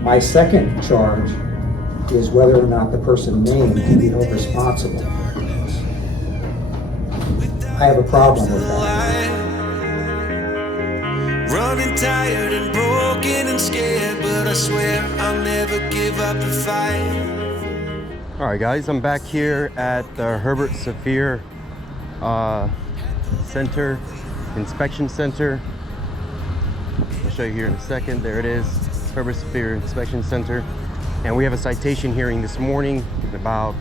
My second charge is whether or not the person named can be held responsible. I have a problem with that. Running tired and broken and scared, but I swear I'll never give up the fight. All right, guys, I'm back here at the Herbert Saphir Center, Inspection Center. I'll show you here in a second. There it is, Herbert Saphir Inspection Center. And we have a citation hearing this morning in about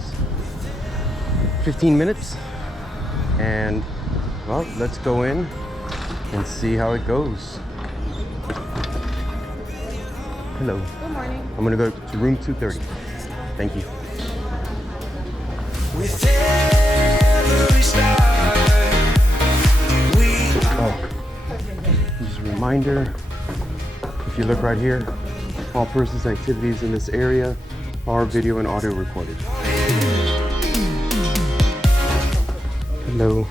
15 minutes. And, well, let's go in and see how it goes. Hello. Good morning. I'm gonna go to room 230. Thank you. With every star, Just a reminder, if you look right here, all persons' activities in this area are video and audio recorded. Hello.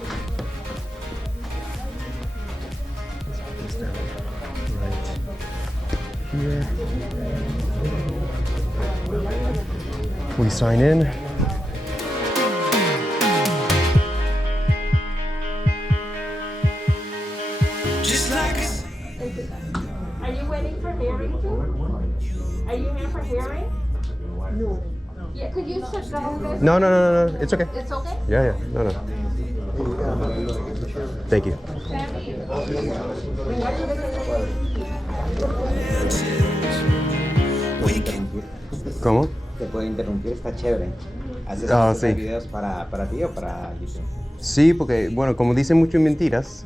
Right here. We sign in. just like a Are you waiting for hearing too? Are you here for hearing? No. Yeah, could you sit down there? No, it's okay. It's okay? Yeah, no. Thank you. ¿Cómo? Te puedo interrumpir, está chévere. ¿Haces Sí. videos para ti o para YouTube? Sí, porque, bueno, como dicen muchas mentiras,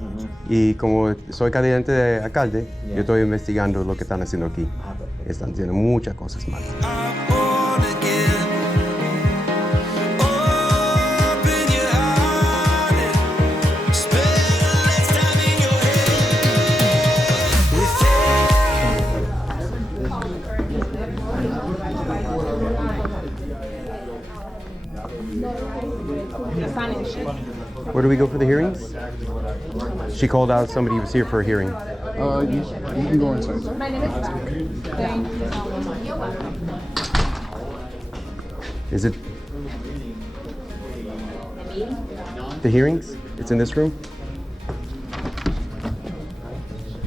y como soy candidato de alcalde, Yeah. yo estoy investigando lo que están haciendo aquí. Ah, perfecto. Están haciendo muchas cosas malas. I'm born again. Open your heart and spend less time in your head. Where do we go for the hearings? She called out somebody who was here for a hearing. You can go inside. My name is Beth. Thank you. Is it the hearings? It's in this room?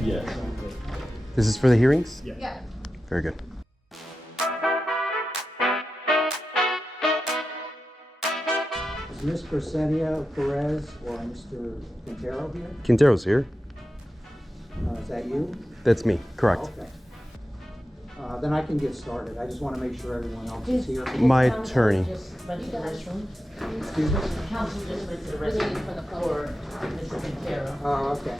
Yes. This is for the hearings? Yeah. Very good. Is Ms. Crescentia Perez or Mr. Quintero here? Quintero's here. Is that you? That's me, correct. Okay. Then I can get started. I just want to make sure everyone else is here. My attorney. Just went to the restroom. Excuse me? Council just went to the restroom for Mr. Quintero. Oh, okay.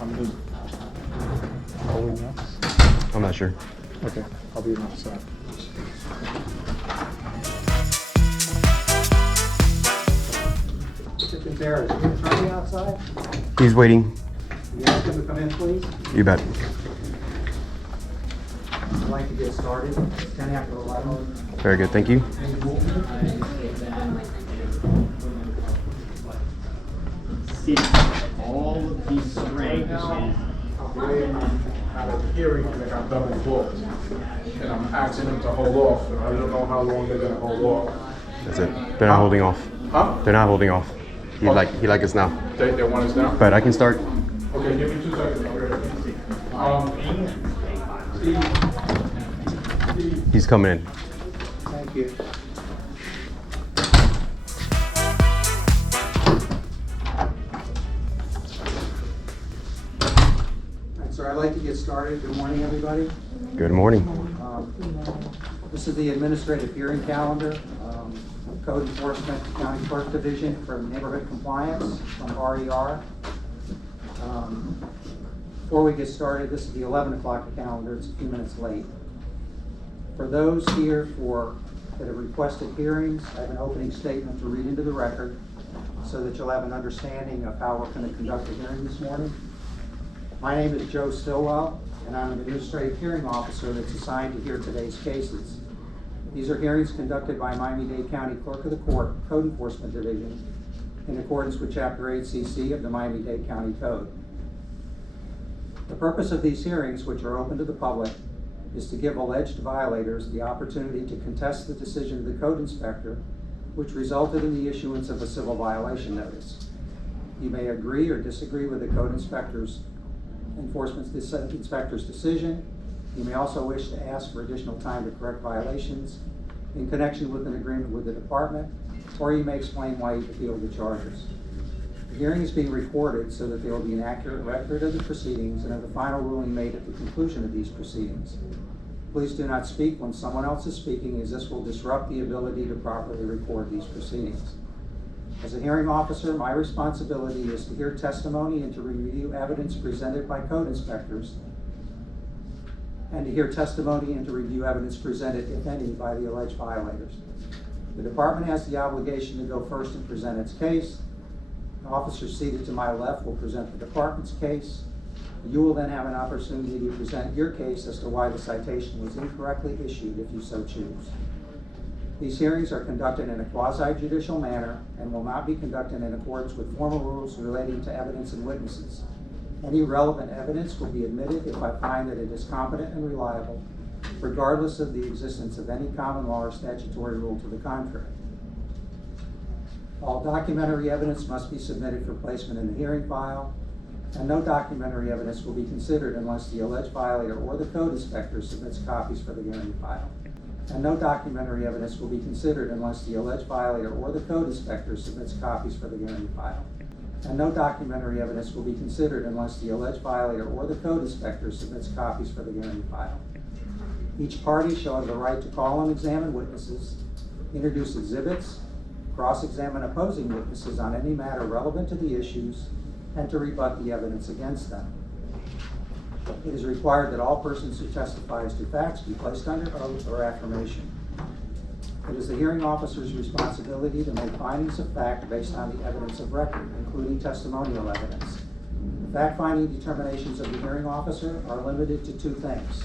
I'm just holding now. I'm not sure. Okay, I'll be on the side. Mr. Quintero, is your attorney outside? He's waiting. Can you ask him to come in, please? You bet. I'd like to get started. It's 10 after 11. Very good, thank you. See all of these strangers. Had a hearing and they got double booked. And I'm asking them to hold off, and I don't know how long they're gonna hold off. That's it. They're not holding off. Huh? They're not holding off. He like us now. They want us down? But I can start. Okay, give me 2 seconds. I'll be right back. He's coming in. Thank you. All right, sir, I'd like to get started. Good morning, everybody. Good morning. This is the administrative hearing calendar, Code Enforcement County Clerk Division for Neighborhood Compliance from RER. Before we get started, this is the 11 o'clock calendar. It's a few minutes late. For those here that have requested hearings, I have an opening statement to read into the record so that you'll have an understanding of how we're going to conduct the hearing this morning. My name is Joe Stillwell, and I'm an administrative hearing officer that's assigned to hear today's cases. These are hearings conducted by Miami-Dade County Clerk of the Court, Code Enforcement Division, in accordance with Chapter 8cc of the Miami-Dade County Code. The purpose of these hearings, which are open to the public, is to give alleged violators the opportunity to contest the decision of the code inspector, which resulted in the issuance of a civil violation notice. You may agree or disagree with the code inspector's decision. You may also wish to ask for additional time to correct violations in connection with an agreement with the department, or you may explain why you appealed the charges. The hearing is being recorded so that there will be an accurate record of the proceedings and of the final ruling made at the conclusion of these proceedings. Please do not speak when someone else is speaking, as this will disrupt the ability to properly record these proceedings. As a hearing officer, my responsibility is to hear testimony and to review evidence presented by code inspectors, and to hear testimony and to review evidence presented, if any, by the alleged violators. The department has the obligation to go first and present its case. The officer seated to my left will present the department's case. You will then have an opportunity to present your case as to why the citation was incorrectly issued, if you so choose. These hearings are conducted in a quasi-judicial manner and will not be conducted in accordance with formal rules relating to evidence and witnesses. Any relevant evidence will be admitted if I find that it is competent and reliable, regardless of the existence of any common law or statutory rule to the contrary. All documentary evidence must be submitted for placement in the hearing file, and no documentary evidence will be considered unless the alleged violator or the code inspector submits copies for the hearing file. And no documentary evidence will be considered unless the alleged violator or the code inspector submits copies for the hearing file. And no documentary evidence will be considered unless the alleged violator or the code inspector submits copies for the hearing file. Each party shall have the right to call and examine witnesses, introduce exhibits, cross-examine opposing witnesses on any matter relevant to the issues, and to rebut the evidence against them. It is required that all persons who testify as to facts be placed under oath or affirmation. It is the hearing officer's responsibility to make findings of fact based on the evidence of record, including testimonial evidence. The fact-finding determinations of the hearing officer are limited to two things.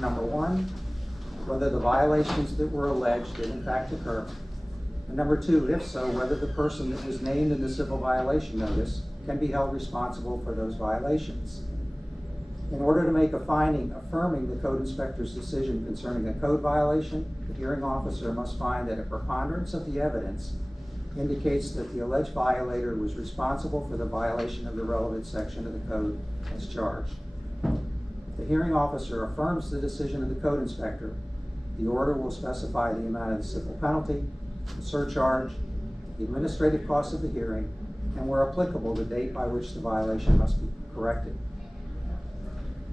Number one, whether the violations that were alleged did in fact occur. And number two, if so, whether the person that was named in the civil violation notice can be held responsible for those violations. In order to make a finding affirming the code inspector's decision concerning a code violation, the hearing officer must find that a preponderance of the evidence indicates that the alleged violator was responsible for the violation of the relevant section of the code as charged. If the hearing officer affirms the decision of the code inspector, the order will specify the amount of the civil penalty, the surcharge, the administrative costs of the hearing, and where applicable, the date by which the violation must be corrected.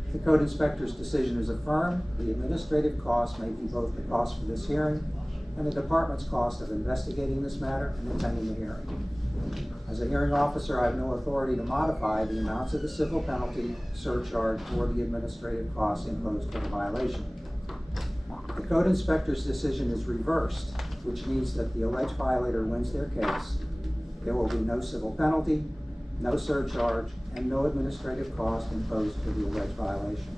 If the code inspector's decision is affirmed, the administrative cost may be both the cost for this hearing and the department's cost of investigating this matter and attending the hearing. As a hearing officer, I have no authority to modify the amounts of the civil penalty, surcharge, or the administrative costs imposed for the violation. The code inspector's decision is reversed, which means that the alleged violator wins their case. There will be no civil penalty, no surcharge, and no administrative cost imposed for the alleged violation.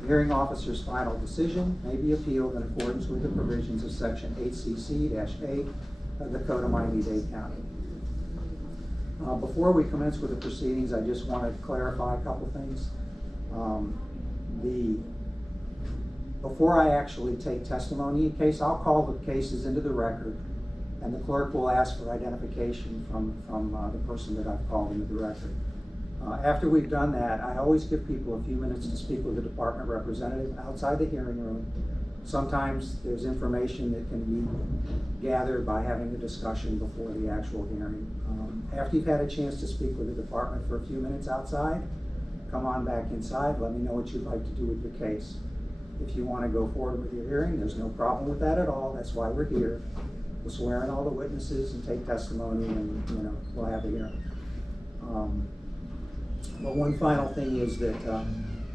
The hearing officer's final decision may be appealed in accordance with the provisions of Section 8cc-8 of the Code of Miami-Dade County. Before we commence with the proceedings, I just want to clarify a couple things. Before I actually take testimony in case, I'll call the cases into the record, and the clerk will ask for identification from the person that I've called into the record. After we've done that, I always give people a few minutes to speak with the department representative outside the hearing room. Sometimes there's information that can be gathered by having a discussion before the actual hearing. After you've had a chance to speak with the department for a few minutes outside, come on back inside, let me know what you'd like to do with your case. If you want to go forward with your hearing, there's no problem with that at all. That's why we're here. We'll swear in all the witnesses and take testimony, and we'll have a hearing. But one final thing is that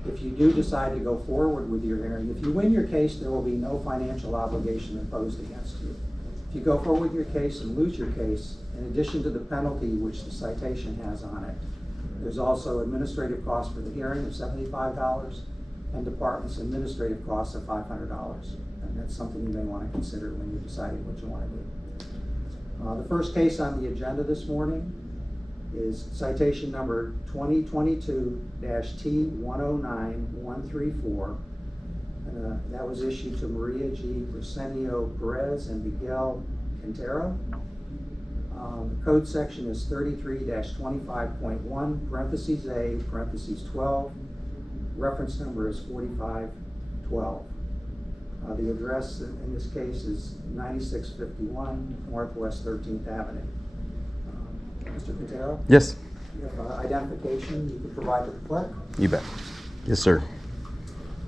if you do decide to go forward with your hearing, if you win your case, there will be no financial obligation imposed against you. If you go forward with your case and lose your case, in addition to the penalty which the citation has on it, there's also administrative costs for the hearing of $75 and department's administrative costs of $500. And that's something you may want to consider when you're deciding what you want to do. The first case on the agenda this morning is citation number 2022-T109134. That was issued to Maria G. Resenio Perez and Miguel Quintero. The code section is 33-25.1, parentheses A, parentheses 12. Reference number is 4512. The address in this case is 9651 Northwest 13th Avenue. Mr. Quintero? Yes. You have identification you can provide to the clerk? You bet. Yes, sir.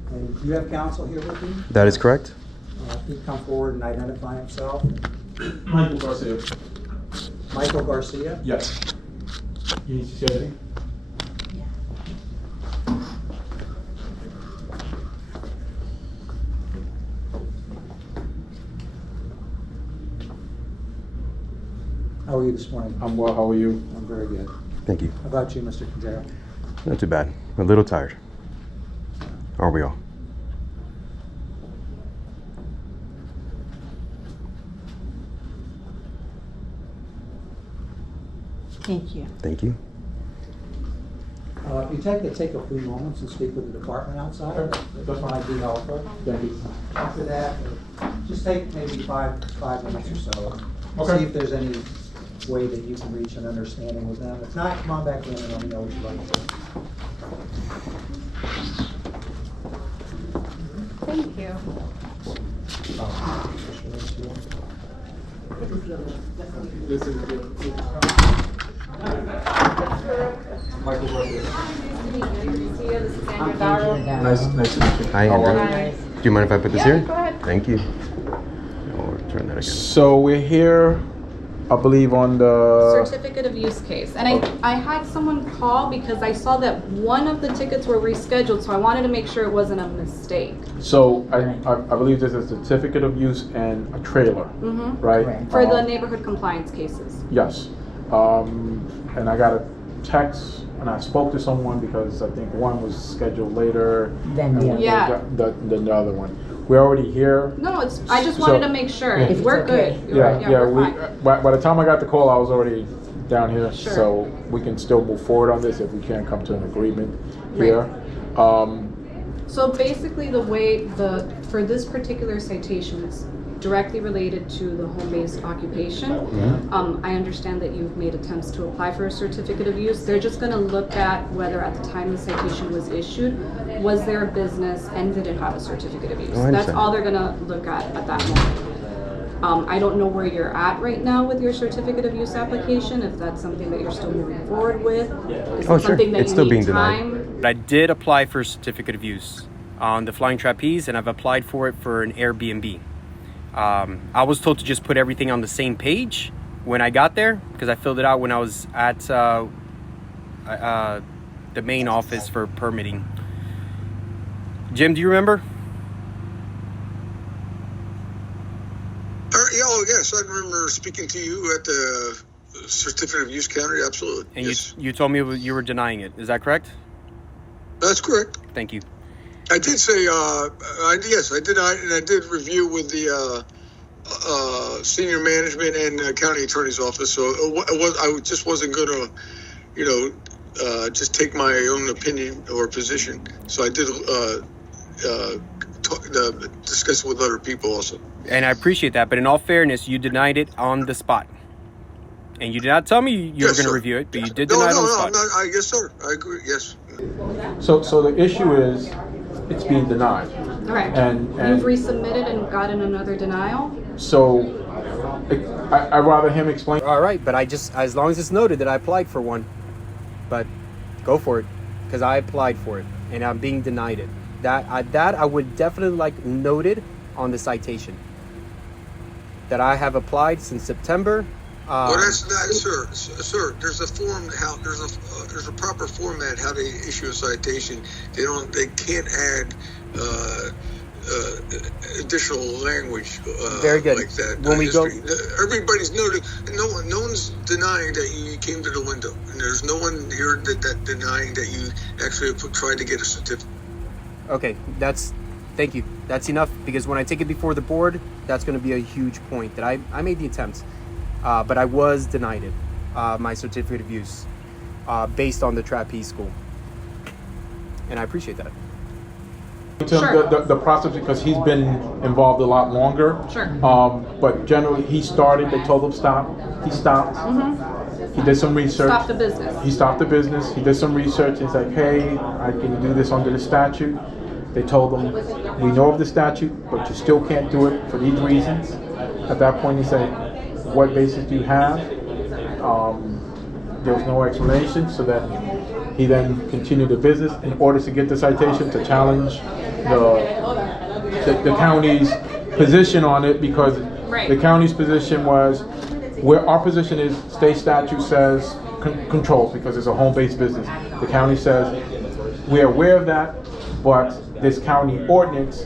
And do you have counsel here with you? That is correct. He'd come forward and identify himself. Michael Garcia. Michael Garcia? Yes. You need to see anything? How are you this morning? I'm well, how are you? I'm very good. Thank you. How about you, Mr. Quintero? Not too bad. A little tired. Are we all? Thank you. Thank you. If you take a few moments and speak with the department outside, Okay, that's fine. might be helpful. Thank you. After that, just take maybe five minutes or so. Okay. See if there's any way that you can reach an understanding with them. If not, come on back in and let me know what you'd like to do. Thank you. This is Michael Garcia. This is Andrew Darrow. Nice to meet you. Hi, Andrew. Hi. Do you mind if I put this Yeah, here? go ahead. Thank you. I'll turn that again. So we're here, I believe, on the Certificate of use case. And I had someone call because I saw that one of the tickets were rescheduled, so I wanted to make sure it wasn't a mistake. So I believe there's a certificate of use and a trailer, right? For the neighborhood compliance cases. Yes. And I got a text and I spoke to someone because I think one was scheduled later Then and the other. Yeah. than the other one. We're already here. No, I just wanted So- to make sure. Yeah. If We're it's okay. good. Yeah, we're fine. by the time I got the call, I was already down here. Sure. So we can still move forward on this if we can't come to an agreement here. So basically the way for this particular citation, it's directly related to the home-based occupation. I understand that you've made attempts to apply for a certificate of use. They're just gonna look at whether at the time the citation was issued, was there a business and did it have a certificate of use? Oh, I That's understand. all they're gonna look at that moment. I don't know where you're at right now with your certificate of use application, if that's something that you're still moving forward with. Is Oh, it sure. something that It's you still need being denied. time? But I did apply for a certificate of use on the Flying Trapeze, and I've applied for it for an Airbnb. I was told to just put everything on the same page when I got there, because I filled it out when I was at the main office for permitting. Jim, do you remember? Yes, I remember speaking to you at the certificate of use counter. Absolutely. And Yes. you told me you were denying it. Is that correct? That's correct. Thank you. I did say, yes, I did. And I did review with the senior management and county attorney's office. So I just wasn't going to, just take my own opinion or position. So I did discuss it with other people also. And I appreciate that, but in all fairness, you denied it on the spot. And you did not tell me you were Yes, going to sir. review it, but you did No, deny it on the no, spot. I'm not, yes, sir. I agree. Yes. So the issue is it's being denied. Okay. And You've resubmitted and gotten another denial? so I'd rather him explain. All right, but as long as it's noted that I applied for one, but go for it, because I applied for it and I'm being denied it. That I would definitely like noted on the citation that I have applied since September. Well, that's not, sir. There's a form. There's a proper format how they issue a citation. They can't add additional language. Very good. Like that. When we go, everybody's noted. No one's denying that you came to the window, and there's no one here that denying that you actually tried to get a certificate. okay, thank you. That's enough, because when I take it before the board, that's going to be a huge point that I made the attempt, but I was denied it, my certificate of use, based on the trapeze school. And I appreciate that. Sure. The process, because he's been involved a lot longer. Sure. But generally, he started, they told him stop. He stopped. He did some research. Stop the business. He stopped the business. He did some research. He's like, hey, I can do this under the statute. They told him, we know of the statute, but you still can't do it for these reasons. At that point, he said, what basis do you have? There was no explanation, so that he then continued the business in order to get the citation to challenge the county's position on it, because the county's position was, where our position is, state statute says controls, because it's a home-based business. The county says, we're aware of that, but this county ordinance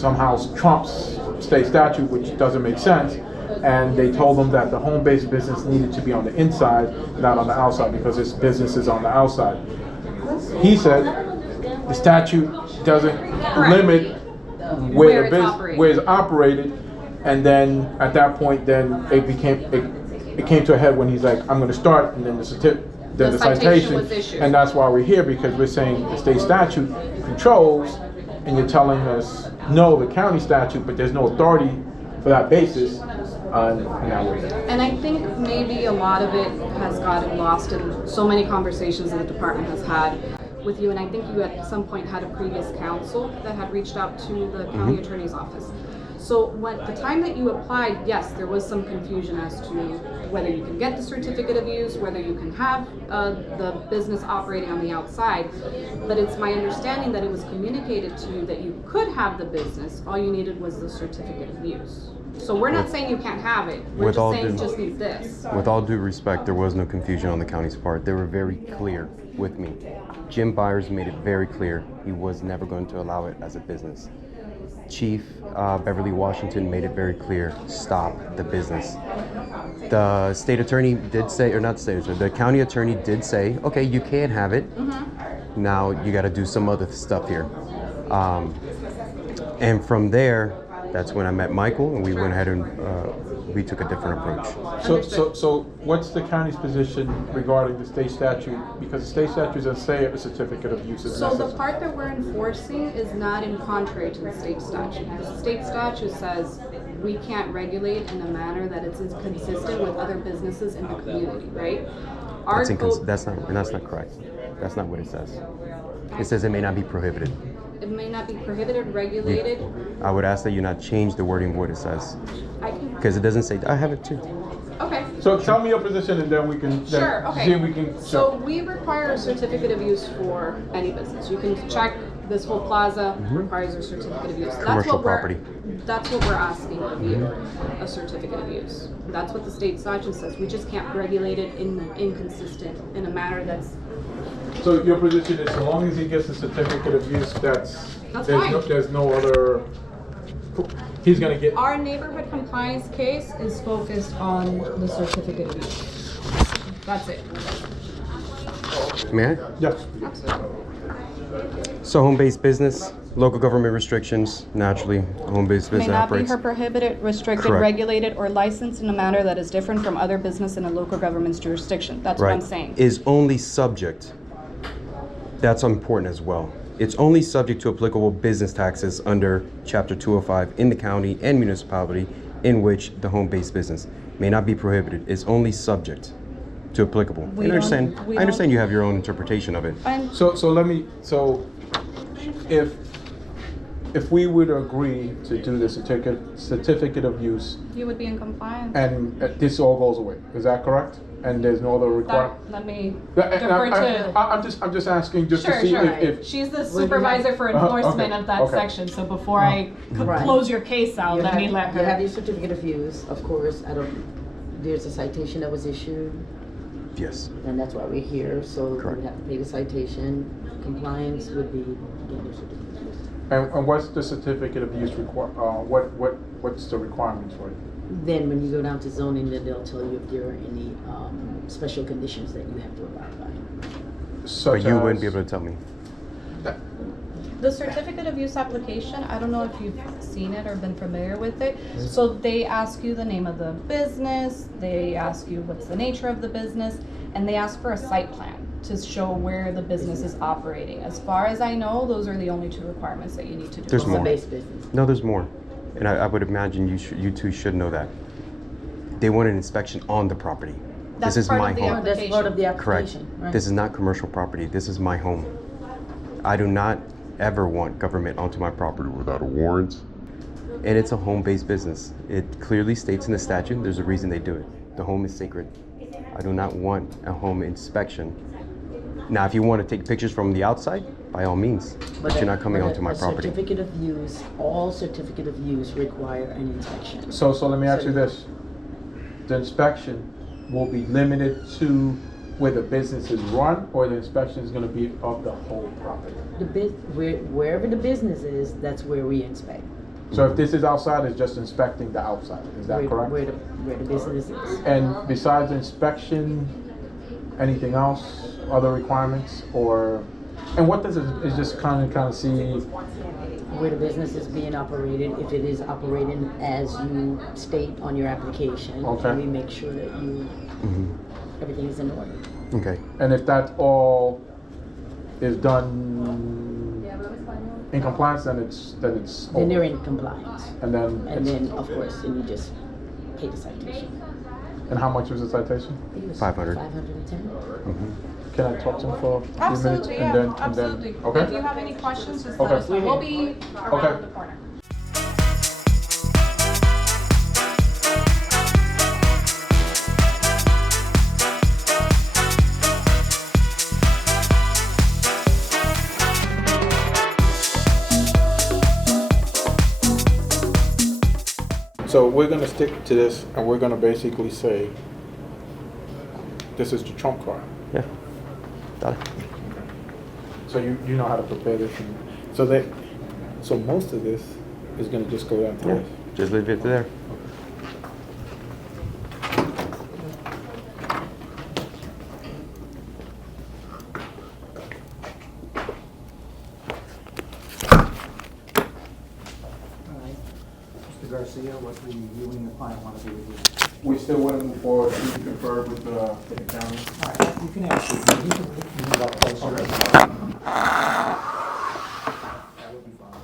somehow trumps state statute, which doesn't make sense. And they told them that the home-based business needed to be on the inside, not on the outside, because this business is on the outside. He said the statute doesn't limit where it's operated, and then at that point, then it came to a head when he's like, I'm going to start, and then the citation was issued. And that's why we're here, because we're saying the state statute controls, and you're telling us no, the county statute, but there's no authority for that basis. And I think maybe a lot of it has gotten lost in so many conversations that the department has had with you, and I think you at some point had a previous counsel that had reached out to the county attorney's office. So when the time that you applied, yes, there was some confusion as to whether you can get the certificate of use, whether you can have the business operating on the outside. But it's my understanding that it was communicated to you that you could have the business. All you needed was the certificate of use. So we're not saying you can't have it. We're just saying you just need this. With all due respect, there was no confusion on the county's part. They were very clear with me. Jim Byers made it very clear he was never going to allow it as a business. Chief Beverly Washington made it very clear, stop the business. The state attorney did say, or not the state attorney, the county attorney did say, okay, you can have it. Now you got to do some other stuff here. And from there, that's when I met Michael, and we went ahead and we took a different approach. So what's the county's position regarding the state statute? Because the state statute doesn't say a certificate of use is necessary. So the part that we're enforcing is not in contrary to the state statute. The state statute says we can't regulate in a manner that it's inconsistent with other businesses in the community, right? That's not correct. That's not what it says. It says it may not be prohibited. It may not be prohibited, regulated. I would ask that you not change the wording of what it says. Because it doesn't say, I have it too. Okay. So tell me your position, and then we can see if we can. So we require a certificate of use for any business. You can check this whole plaza requires a certificate of use. Commercial property. That's what we're asking of you, a certificate of use. That's what the state statute says. We just can't regulate it inconsistent in a manner that's. So your position is, so long as he gets a certificate of use, there's no other. He's gonna get. Our neighborhood compliance case is focused on the certificate of use. That's it. May I? Yes. Absolutely. So home-based business, local government restrictions, naturally, home-based business May not operates. be prohibited, restricted, Correct. regulated, or licensed in a manner that is different from other business in a local government's jurisdiction. That's what I'm saying. Is only subject. That's important as well. It's only subject to applicable business taxes under Chapter 205 in the county and municipality in which the home-based business may not be prohibited. Is only subject to applicable. I understand you have your own interpretation of it. So if we would agree to do the certificate of use, You would be in compliance. and this all goes away, is that correct? And there's no other requirement? Let me defer to. I'm just asking to Sure, see sure. if She's the supervisor for enforcement of that section, so before I close your case out, let me let her. You have your certificate of use, of course. There's a citation that was issued, Yes. and that's why we're here. So Correct. we have to pay the citation. Compliance would be getting your certificate of use. And what's the certificate of use what's the requirements for it? Then when you go down to zoning, then they'll tell you if there are any special conditions that you have to abide by. Such But you as- wouldn't be able to tell me. The certificate of use application, I don't know if you've seen it or been familiar with it. So they ask you the name of the business, they ask you what's the nature of the business, and they ask for a site plan to show where the business is operating. As far as I know, those are the only 2 requirements that you need to do. There's more. Home-based business. No, there's more. And I would imagine you two should know that. They want an inspection on the property. That's this is part my of the home. That's part of the Correct. application. Right. This is not commercial property. This is my home. I do not ever want government onto my property without a warrant. And it's a home-based business. It clearly states in the statute, there's a reason they do it. The home is sacred. I do not want a home inspection. Now, if you want to take pictures from the outside, by all means, but you're not coming onto my property. Certificate of use, all certificate of use require an inspection. So let me ask you this. The inspection will be limited to where the business is run, or the inspection is going to be of the whole property? Wherever the business is, that's where we inspect. So if this is outside, it's just inspecting the outside, is that correct? Where the business is. And besides inspection, anything else, other requirements, or, and what does it, is just kind of see? Where the business is being operated, if it is operating as you state on your application, Okay. and we make sure that you, everything is in order. Okay. And if that all is done in compliance, then it's Then they're in compliance. And then And then, of course, then you just pay the citation. And how much was the citation? I think it was 500. 510. Can I talk to him for a few minutes? Absolutely, yeah, And absolutely. then, okay? If you have any questions, just Okay. let us know. We'll be around Okay. the corner. So we're gonna stick to this, and we're gonna basically say, this is the trump card. Yeah. Got it. So you know how to prepare this, and so most of this is gonna just go down to Yeah. this. Just leave it there. Mr. Garcia, what do you and the client want to do with this? We still want to move forward to confer with the county. All right, you can actually, you can move up closer. That would be fine.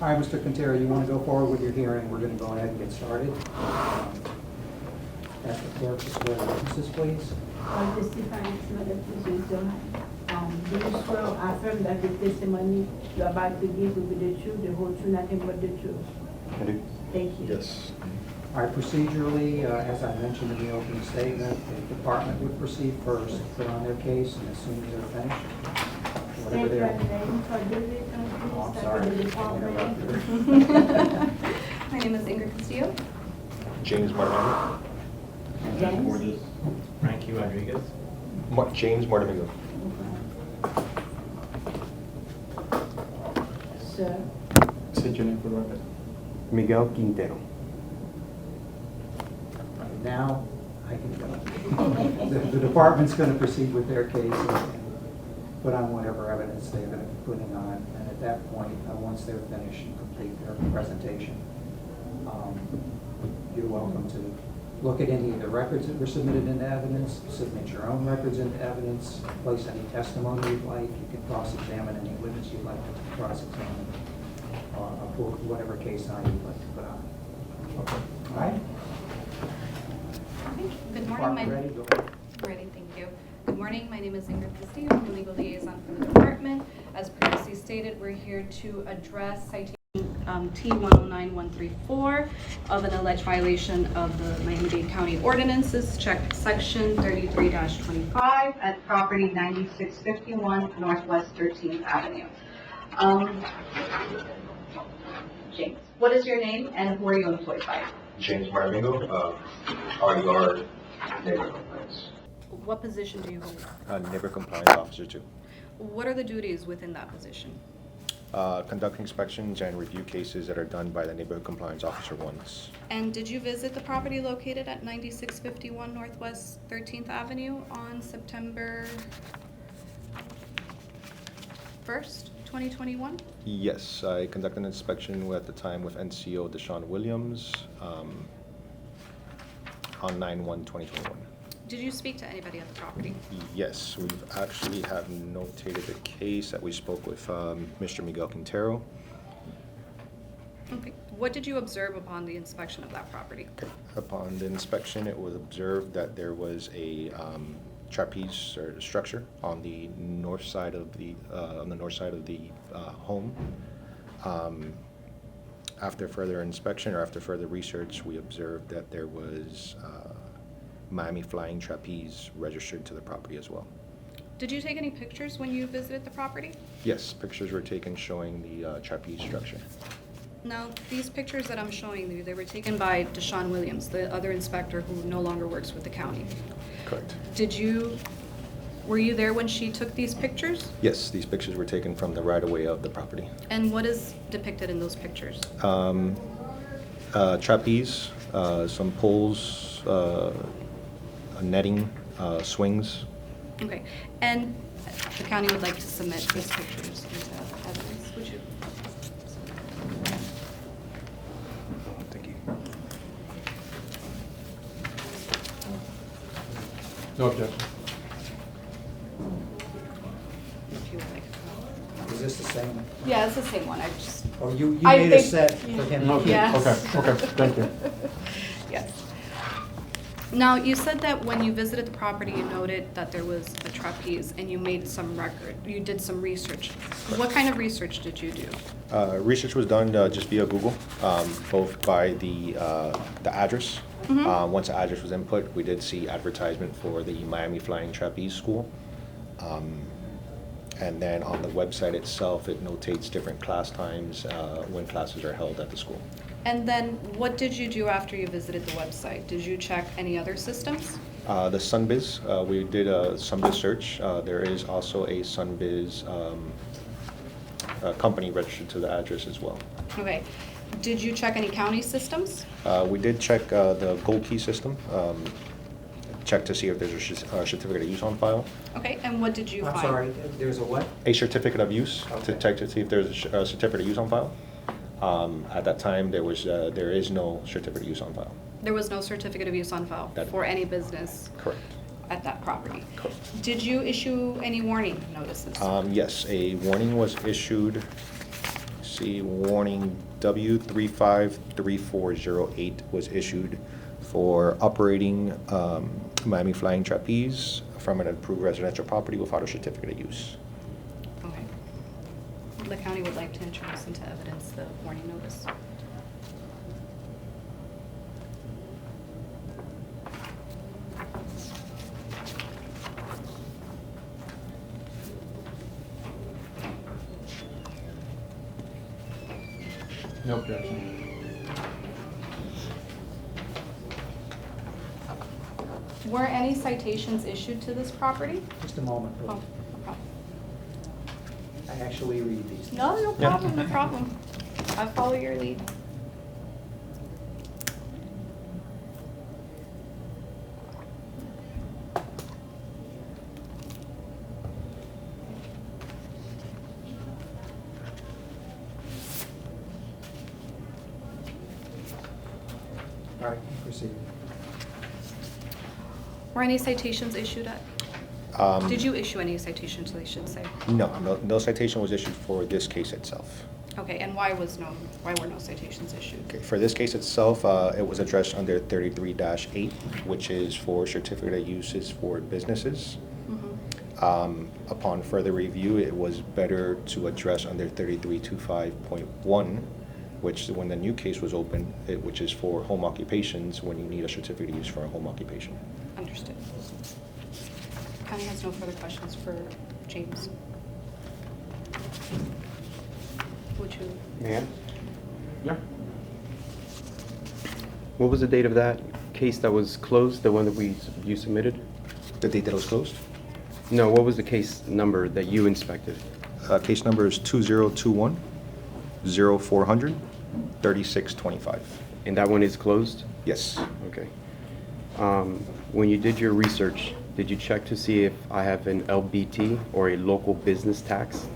All right, Mr. Quintero, you want to go forward with your hearing? We're going to go ahead and get started. Ask the clerk to swear the witnesses, please. I testify next to Madam President. Do you swear or affirm that the testimony you're about to give will be the truth, the whole truth, nothing but the truth? I do. Thank you. Yes. All right, procedurally, as I mentioned in the opening statement, the department would proceed first, put on their case, and as soon as they're finished, whatever State your they're... name for David, Oh, I'm please, sorry. the department. My name is Ingrid Castillo. James Mardomingo. James? Frankie Rodriguez. James Mardomingo. Sir, State your name for the record. Miguel Quintero. Now, I can go. The department's going to proceed with their case and put on whatever evidence they're going to be putting on. And at that point, once they're finished and complete their presentation, you're welcome to look at any of the records that were submitted into evidence, submit your own records into evidence, place any testimony you'd like. You can cross-examine any witness you'd like to cross-examine, or whatever case I you'd like to put on. Okay. All right? Okay. Good morning. Department ready? Go ahead. Ready, thank you. Good morning, my name is Ingrid Castillo, I'm the legal liaison for the department. As previously stated, we're here to address citation T-109134 of an alleged violation of the Miami-Dade County Ordinances, check section 33-25 at property 9651 Northwest 13th Avenue. James, what is your name and who are you employed by? James Mardomingo, RER Neighbor Compliance. What position do you hold? Neighbor Compliance Officer 2. What are the duties within that position? Conduct inspections and review cases that are done by the neighborhood compliance officer once. And did you visit the property located at 9651 Northwest 13th Avenue on September 1st, 2021? Yes, I conducted an inspection at the time with NCO Deshaun Williams on 9/1/2021. Did you speak to anybody at the property? Yes, we've actually have notated the case that we spoke with Mr. Miguel Quintero. Okay. What did you observe upon the inspection of that property? Upon the inspection, it was observed that there was a trapeze or structure on the north side of the home. After further inspection or after further research, we observed that there was Miami Flying Trapeze registered to the property as well. Did you take any pictures when you visited the property? Yes, pictures were taken showing the trapeze structure. Now, these pictures that I'm showing you, they were taken by Deshaun Williams, the other inspector who no longer works with the county. Correct. Were you there when she took these pictures? Yes, these pictures were taken from the right-of-way of the property. And what is depicted in those pictures? Trapeze, some poles, netting, swings. Okay, and the county would like to submit these pictures into evidence, would you? Thank you. No objection. If you would like. Is this the same one? Yeah, it's the same one, I just. Oh, you I made a think- set for him. Okay, Yes. okay, thank you. Yes. Now, you said that when you visited the property, you noted that there was a trapeze and you made some record, you did some research. What kind of research did you do? Research was done just via Google, both by the address. Once the address was input, we did see advertisement for the Miami Flying Trapeze School. And then on the website itself, it notates different class times when classes are held at the school. And then what did you do after you visited the website? Did you check any other systems? The Sunbiz, we did a Sunbiz search. There is also a Sunbiz company registered to the address as well. Okay. Did you check any county systems? We did check the Gold Key system, check to see if there's a certificate of use on file. Okay, and what did you I'm find? sorry, there's a what? A certificate of use to check to see if there's a certificate of use on file. At that time, there is no certificate of use on file. There was no certificate of use on file for any business Correct. at that property. Correct. Did you issue any warning notices? Yes, a warning was issued. See, warning W353408 was issued for operating Miami Flying Trapeze from an approved residential property without a certificate of use. Okay. The county would like to introduce into evidence the warning notice. No objection. Were any citations issued to this property? Just a moment, please. Oh, no problem. I actually read these. No, no Yeah. problem, no problem. I follow your lead. All right, proceed. Were any citations issued at? Did you issue any citations, I should say? No citation was issued for this case itself. Okay, and why were no citations issued? Okay, for this case itself, it was addressed under 33-8, which is for certificate of uses for businesses. Upon further review, it was better to address under 3325.1, which when the new case was opened, which is for home occupations, when you need a certificate of use for a home occupation. Understood. County has no further questions for James. Would you? Man, Yeah. what was the date of that case that was closed, the one that you submitted? The date that it was closed? No, what was the case number that you inspected? Case number is 2021-0400, 3625. And that one is closed? Yes. Okay. When you did your research, did you check to see if I have an LBT or a local business tax?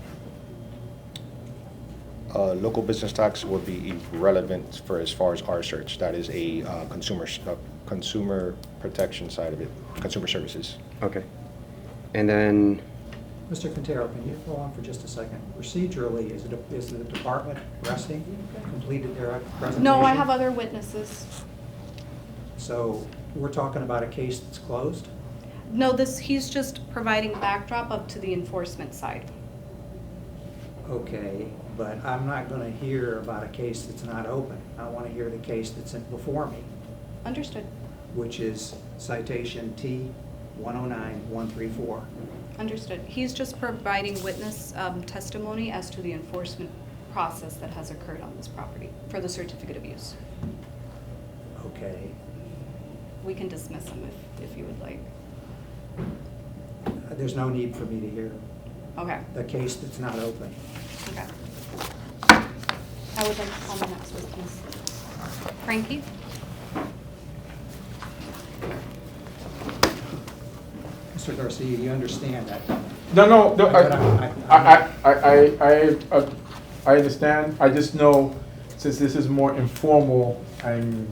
Local business tax would be irrelevant for as far as our search. That is a consumer protection side of it, consumer services. Okay. And then, Mr. Quintero, can you hold on for just a second? Procedurally, is the department resting, completed their presentation? No, I have other witnesses. So we're talking about a case that's closed? No, he's just providing backdrop up to the enforcement side. Okay, but I'm not going to hear about a case that's not open. I want to hear the case that's before me, Understood. which is citation T-109134. Understood. He's just providing witness testimony as to the enforcement process that has occurred on this property for the certificate of use. Okay. We can dismiss him if you would like. There's no need for me to hear Okay. the case that's not open. Okay. I would like to call the next witness. Frankie? Mr. Garcia, you understand that? No, I understand. I just know, since this is more informal, I'm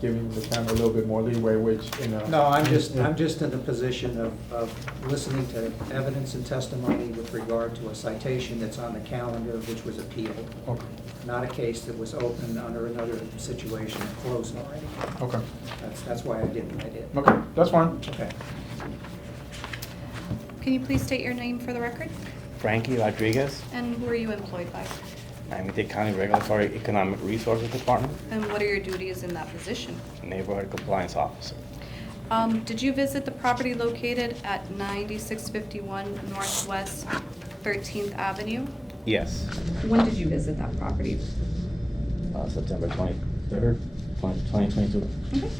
giving the town a little bit more leeway, which, you know. No, I'm just in the position of listening to evidence and testimony with regard to a citation that's on the calendar, which was appealed. Okay. Not a case that was open under another situation, closed already. Okay. That's why I did what I did. Okay, that's fine. Okay. Can you please state your name for the record? Frankie Rodriguez. And who are you employed by? I'm with the County Regulatory Economic Resources Department, And what are your duties in that position? Neighborhood Compliance Officer. Did you visit the property located at 9651 Northwest 13th Avenue? Yes, When did you visit that property? September 23rd, 2022. Okay.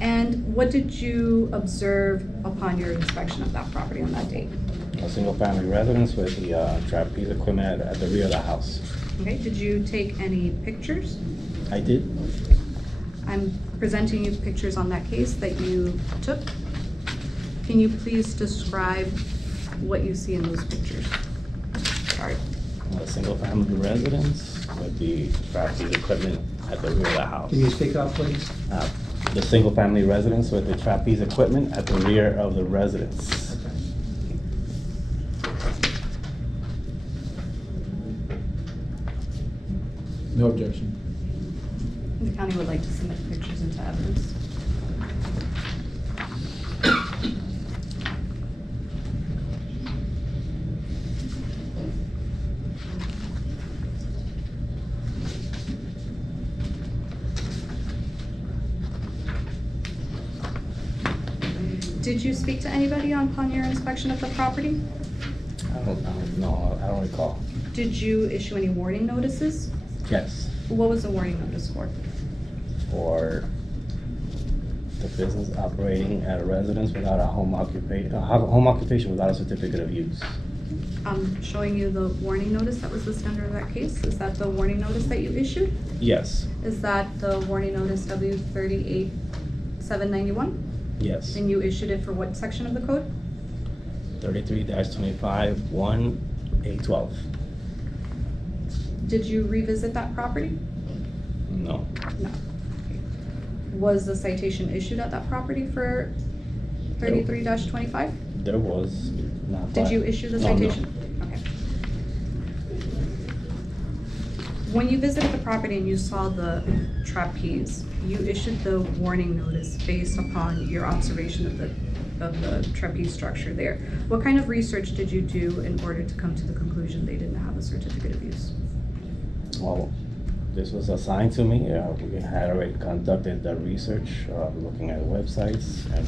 And what did you observe upon your inspection of that property on that date? A single-family residence with the trapeze equipment at the rear of the house. Okay, did you take any pictures? I did. I'm presenting you pictures on that case that you took. Can you please describe what you see in those pictures? Sorry. A single-family residence with the trapeze equipment at the rear of the house. Can you speak up, please? The single-family residence with the trapeze equipment at the rear of the residence. No objection. The county would like to submit pictures into evidence. Did you speak to anybody upon your inspection of the property? I don't know. I don't recall. Did you issue any warning notices? Yes, What was the warning notice for? for the business operating at a residence without a home occupation without a certificate of use. I'm showing you the warning notice that was listed under that case. Is that the warning notice that you issued? Yes, Is that the warning notice W38791? yes. And you issued it for what section of the code? 33-25-1-A12. Did you revisit that property? No, No. Was the citation issued at that property for 33-25? there was not. Did you issue the No, no. citation? Okay. When you visited the property and you saw the trapeze, you issued the warning notice based upon your observation of the trapeze structure there. What kind of research did you do in order to come to the conclusion they didn't have a certificate of use? Well, this was assigned to me. We had already conducted the research, looking at websites and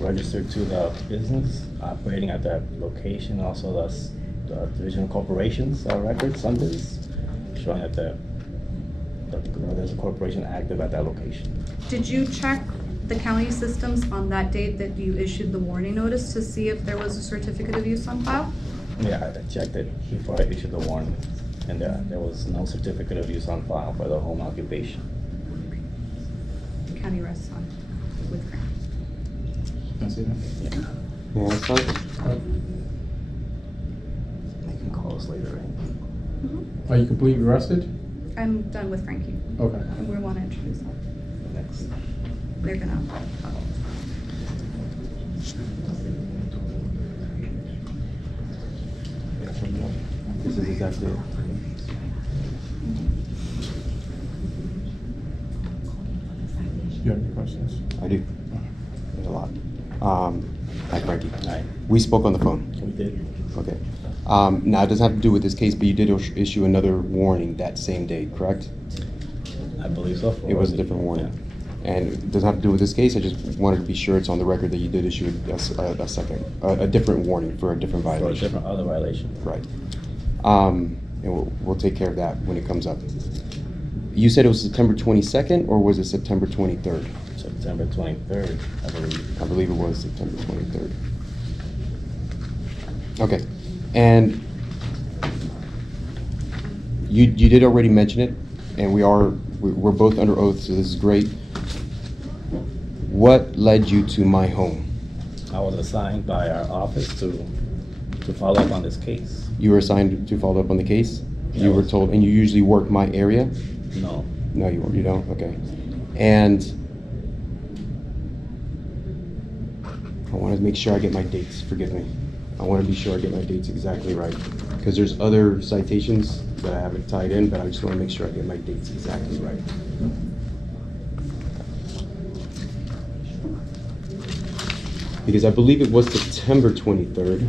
registered to the business operating at that location. Also, the Division of Corporations records on this, showing that there's a corporation active at that location. Did you check the county systems on that date that you issued the warning notice to see if there was a certificate of use on file? Yeah, I checked it before I issued the warning, and there was no certificate of use on file for the home occupation. County rests on with Frank. Can I see that? Yeah. Yeah, that's fine. They can call us later, right? Are you completely arrested? I'm done with Frankie. Okay. And we want to introduce them. Next. They're gonna. This is exactly it. You have any questions? I do. There's a lot. Hi, Frankie. Hi. We spoke on the phone. We did. Okay. Now, it doesn't have to do with this case, but you did issue another warning that same day, correct? I believe so. It was a different warning. And it doesn't have to do with this case, I just wanted to be sure it's on the record that you did issue a different warning for a different For a violation. different other violation. Right. And we'll take care of that when it comes up. You said it was September 22nd, or was it September 23rd? September 23rd, I believe. I believe it was September 23rd. Okay. And you did already mention it, and we're both under oath, so this is great. What led you to my home? I was assigned by our office to follow up on this case. You were assigned to follow up on the case? Yeah, You were told, and you usually work my area? No. No, you don't? Okay. And I want to make sure I get my dates, forgive me. I want to be sure I get my dates exactly right. Because there's other citations that I haven't tied in, but I just want to make sure I get my dates exactly right. Because I believe it was September 23rd.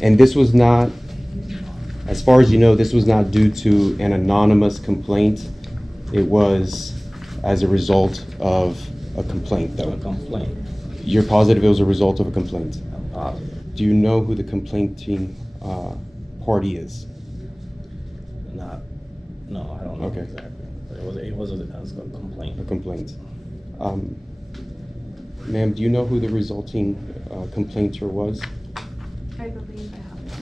And this was not, as far as you know, this was not due to an anonymous complaint. It was as a result of a complaint, though. A complaint. You're positive it was a result of a complaint? I'm positive. Do you know who the complaining party is? No, I don't know Okay. exactly. But it was a complaint. A complaint. Ma'am, do you know who the resulting complainter was? I believe I have it.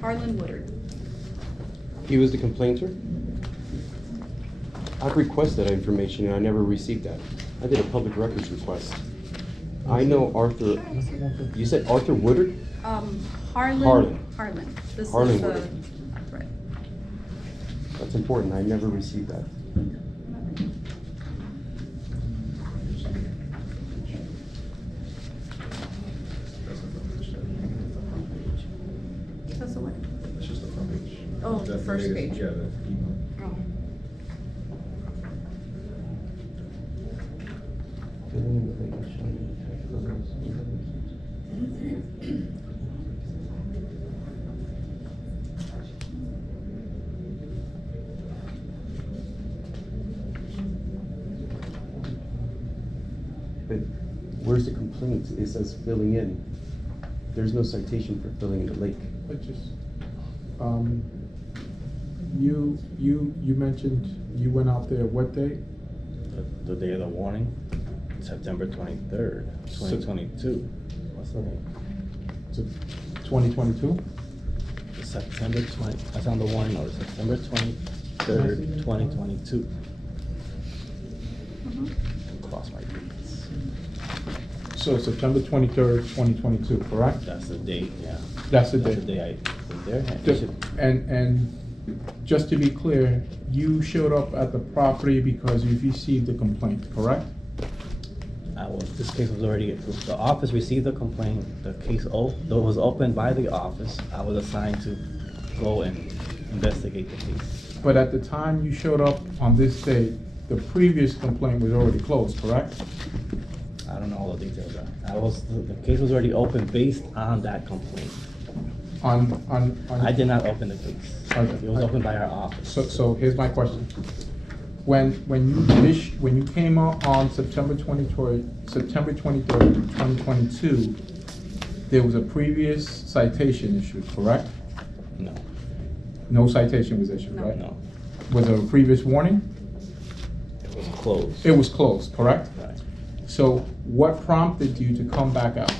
Harlan Woodard. He was the complainter? I've requested that information and I never received that. I did a public records request. I know Arthur, you said Arthur Woodard? Harlan. This Harlan is the, Woodard. right. That's important, I never received that. That's the what? It's just the front page. Oh, the first page. Yeah, the email. Oh. But where's the complaint? It says filling in. There's no citation for filling in the lake. But just, you mentioned you went out there what day? The day of the warning, September 23rd, 2022. What's the date? 2022? September 20, that's on the warning notice, September 23rd, 2022. Cross my dates. So September 23rd, 2022, correct? That's the date, yeah. That's the That's date. the day I was there. And just to be clear, you showed up at the property because you received a complaint, correct? This case was already, the office received the complaint, the case was opened by the office. I was assigned to go and investigate the case. But at the time you showed up on this date, the previous complaint was already closed, correct? I don't know all the details. The case was already open based on that complaint. I did not open the case. Okay. It was opened by our office. So here's my question. When you came out on September 23rd, 2022, there was a previous citation issued, correct? No. No citation was issued, right? No. Was there a previous warning? It was closed. It was closed, correct? Right. So what prompted you to come back out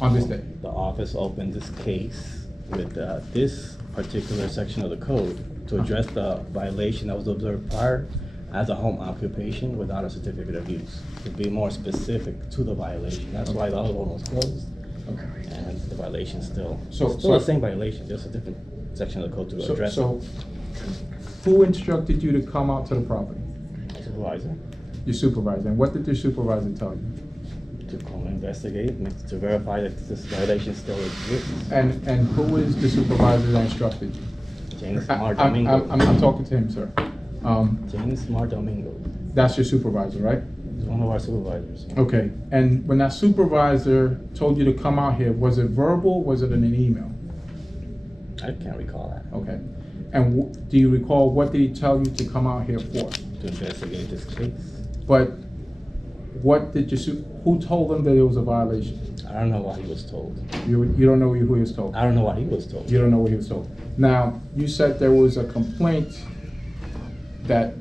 on this day? The office opened this case with this particular section of the code to address the violation that was observed prior as a home occupation without a certificate of use. To be more specific to the violation. That's why the other one was closed. Okay. And the violation still So the same violation, just a different section of the code to address. So who instructed you to come out to the property? Supervisor. Your supervisor. And what did your supervisor tell you? To come investigate, to verify that this violation still exists. And who is the supervisor that instructed you? James Mardomingo. I'm talking to him, sir. James Mardomingo. That's your supervisor, right? He's one of our supervisors. Okay. And when that supervisor told you to come out here, was it verbal? Was it in an email? I can't recall that. Okay. And do you recall what did he tell you to come out here for? To investigate this case. But what did who told him that it was a violation? I don't know what he was told. You don't know who he was told? I don't know what he was told. You don't know what he was told. Now, you said there was a complaint that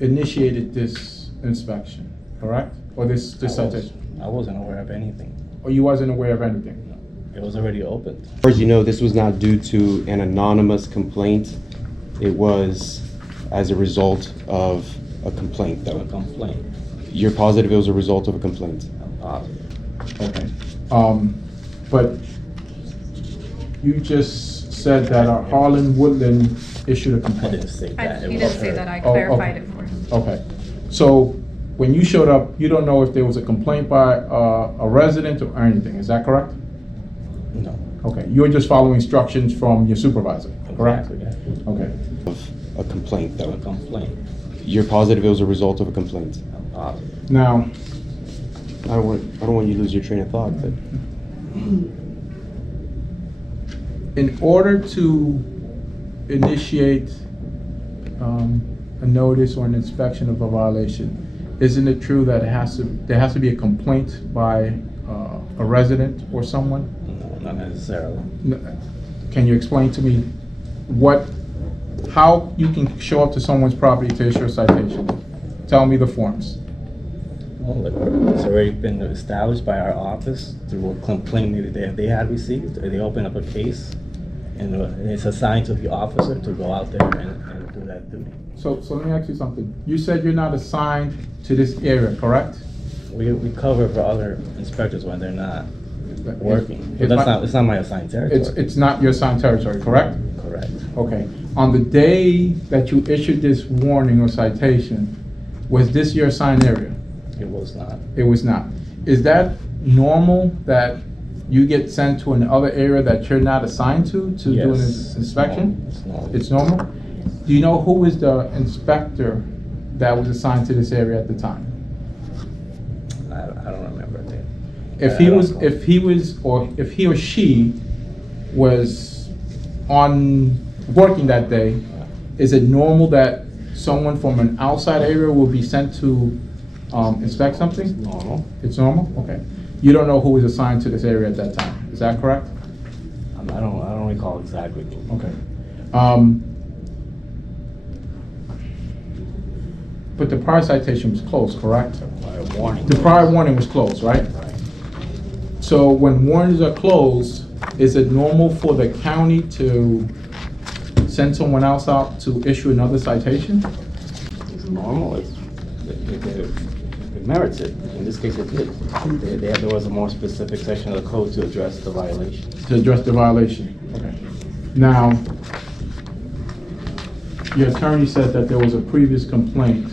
initiated this inspection, correct? Or this citation? I wasn't aware of anything. Or you wasn't aware of anything? No. It was already opened. As far as you know, this was not due to an anonymous complaint. It was as a result of a complaint, though. A complaint. You're positive it was a result of a complaint? I'm positive. Okay. But you just said that Harlan Woodland issued a I complaint. didn't say that. He didn't say that, I Oh, clarified okay. it for him. Okay. So when you showed up, you don't know if there was a complaint by a resident or anything, is that correct? No. Okay, you were just following instructions from your supervisor, correct? Exactly, yeah. Okay. Of a complaint, though. A complaint. You're positive it was a result of a complaint? I'm positive. Now, I don't want you to lose your train of thought, but in order to initiate a notice or an inspection of a violation, isn't it true that there has to be a complaint by a resident or someone? No, not necessarily. Can you explain to me how you can show up to someone's property to issue a citation? Tell me the forms. Well, it's already been established by our office through a complaint that they had received. They opened up a case, and it's assigned to the officer to go out there and do that duty. So let me ask you something. You said you're not assigned to this area, correct? We cover for other inspectors when they're not working. But it's not my assigned territory. It's not your assigned territory, correct? Correct. Okay. On the day that you issued this warning or citation, was this your assigned area? It was not. It was not. Is that normal that you get sent to another area that you're not assigned to do an inspection? It's normal. It's normal? Do you know who is the inspector that was assigned to this area at the time? I don't remember that. If he or she was working that day, is it normal that someone from an outside area will be sent to inspect something? It's normal. It's normal? Okay. You don't know who was assigned to this area at that time, is that correct? I don't recall exactly. Okay. But the prior citation was closed, correct? Warning. The prior warning was closed, right? Right. So when warnings are closed, is it normal for the county to send someone else out to issue another citation? It's normal. It merits it. In this case, it did. There was a more specific section of the code to address the violation. To address the violation. Okay. Now, your attorney said that there was a previous complaint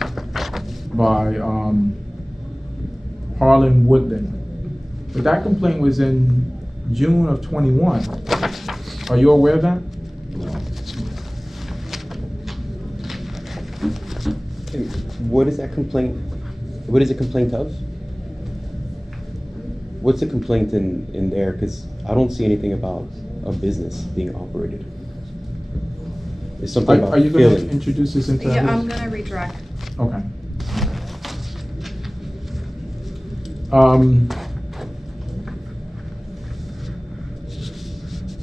by Harlan Woodland. But that complaint was in June of 21. Are you aware of that? No. what is that complaint? What is a complaint of? What's the complaint in there? Because I don't see anything about a business being operated. It's something about Are you going to feeling. introduce this into Yeah, I'm this? gonna redirect. Okay.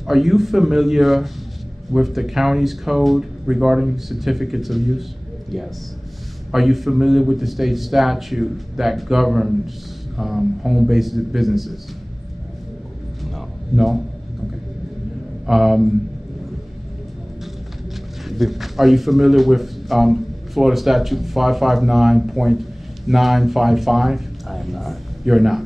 Are you familiar with the county's code regarding certificates of use? Yes. Are you familiar with the state statute that governs home-based businesses? No. No? Okay. Are you familiar with Florida statute 559.955? I am not. You're not.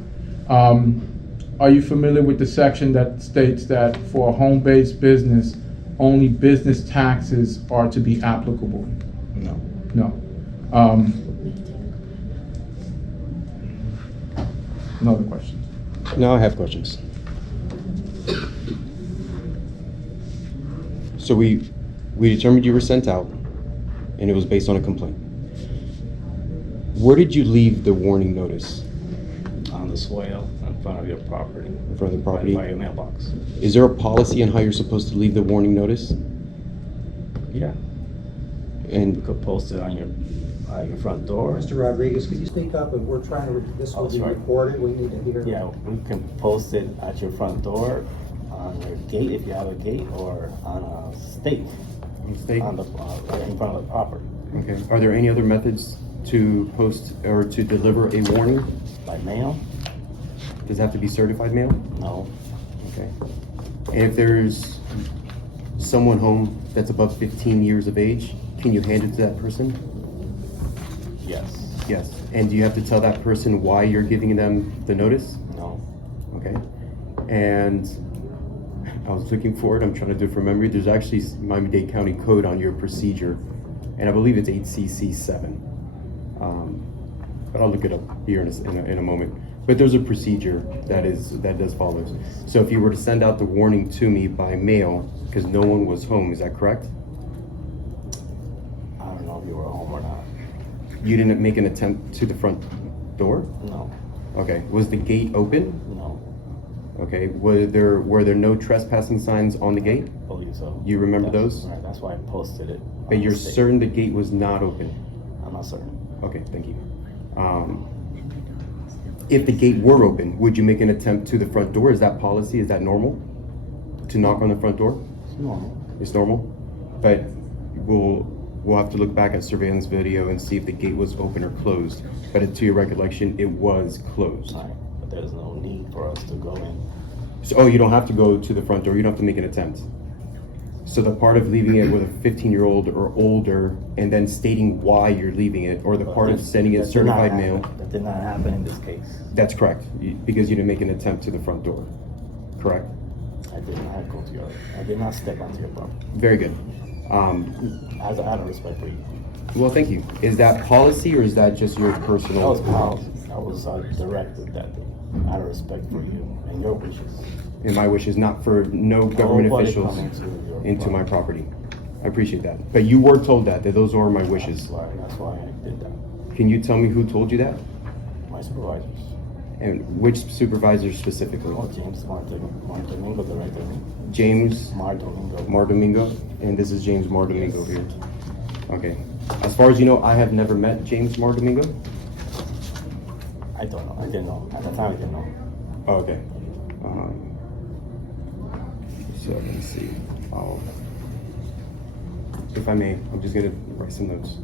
Are you familiar with the section that states that for a home-based business, only business taxes are to be applicable? No. No. No other questions? Now I have questions. So we determined you were sent out, and it was based on a complaint. Where did you leave the warning notice? On the swale in front of your property. In front of the property? By your mailbox. Is there a policy on how you're supposed to leave the warning notice? Yeah. And You could post it on your front door. Mr. Rodriguez, could you speak up? If we're trying to, this will be sorry. recorded, we need to hear. Yeah, we can post it at your front door, on your gate if you have a gate, or on a stake. Stake? On the, right in front of the property. Okay. Are there any other methods to post or to deliver a warning? By mail? Does it have to be certified mail? No. Okay. And if there's someone home that's above 15 years of age, can you hand it to that person? Yes. Yes. And do you have to tell that person why you're giving them the notice? No. Okay. And I was looking for it. I'm trying to do it from memory. There's actually Miami-Dade County code on your procedure, and I believe it's 8cc7. But I'll look it up here in a moment. But there's a procedure that does follow. So if you were to send out the warning to me by mail because no one was home, is that correct? I don't know if you were home or not. You didn't make an attempt to the front door? No. Okay. Was the gate open? No. Okay. Were there no trespassing signs on the gate? I believe so. You remember those? Right, that's why I posted it. But you're certain the gate was not open? I'm not certain. Okay, thank you. If the gate were open, would you make an attempt to the front door? Is that policy? Is that normal? To knock on the front door? It's normal. It's normal? But we'll have to look back at surveillance video and see if the gate was open or closed. But to your recollection, it was closed. Right, but there's no need for us to go in. So, you don't have to go to the front door. You don't have to make an attempt. So the part of leaving it with a 15-year-old or older and then stating why you're leaving it, or the part of sending it certified mail. That did not happen in this case. That's correct, because you didn't make an attempt to the front door, correct? I did not go to I did not step onto your property. Very good. As out of respect for you. Well, thank you. Is that policy or is that just your personal? That was policy. I was directed that out of respect for you and your wishes. And my wish is not for no government Nobody officials coming to into my property. I appreciate that. But you were told that those are my wishes. That's why I did that. Can you tell me who told you that? My supervisors. And which supervisor specifically? Oh, James Mardomingo directed me. James Mardomingo. And this is James Mardomingo here. Okay. As far as you know, I have never met James Mardomingo? I don't know. I didn't know. At the time, I didn't know. Oh, okay. So let me see. If I may, I'm just gonna write some notes.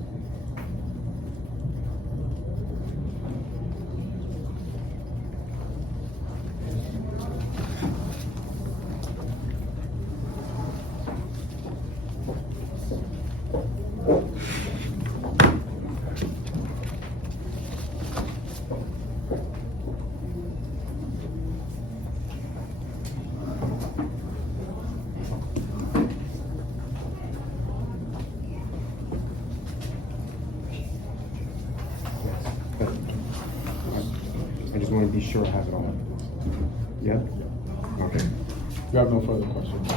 I just want to be sure I have it all. Yeah? Okay. You have no further questions?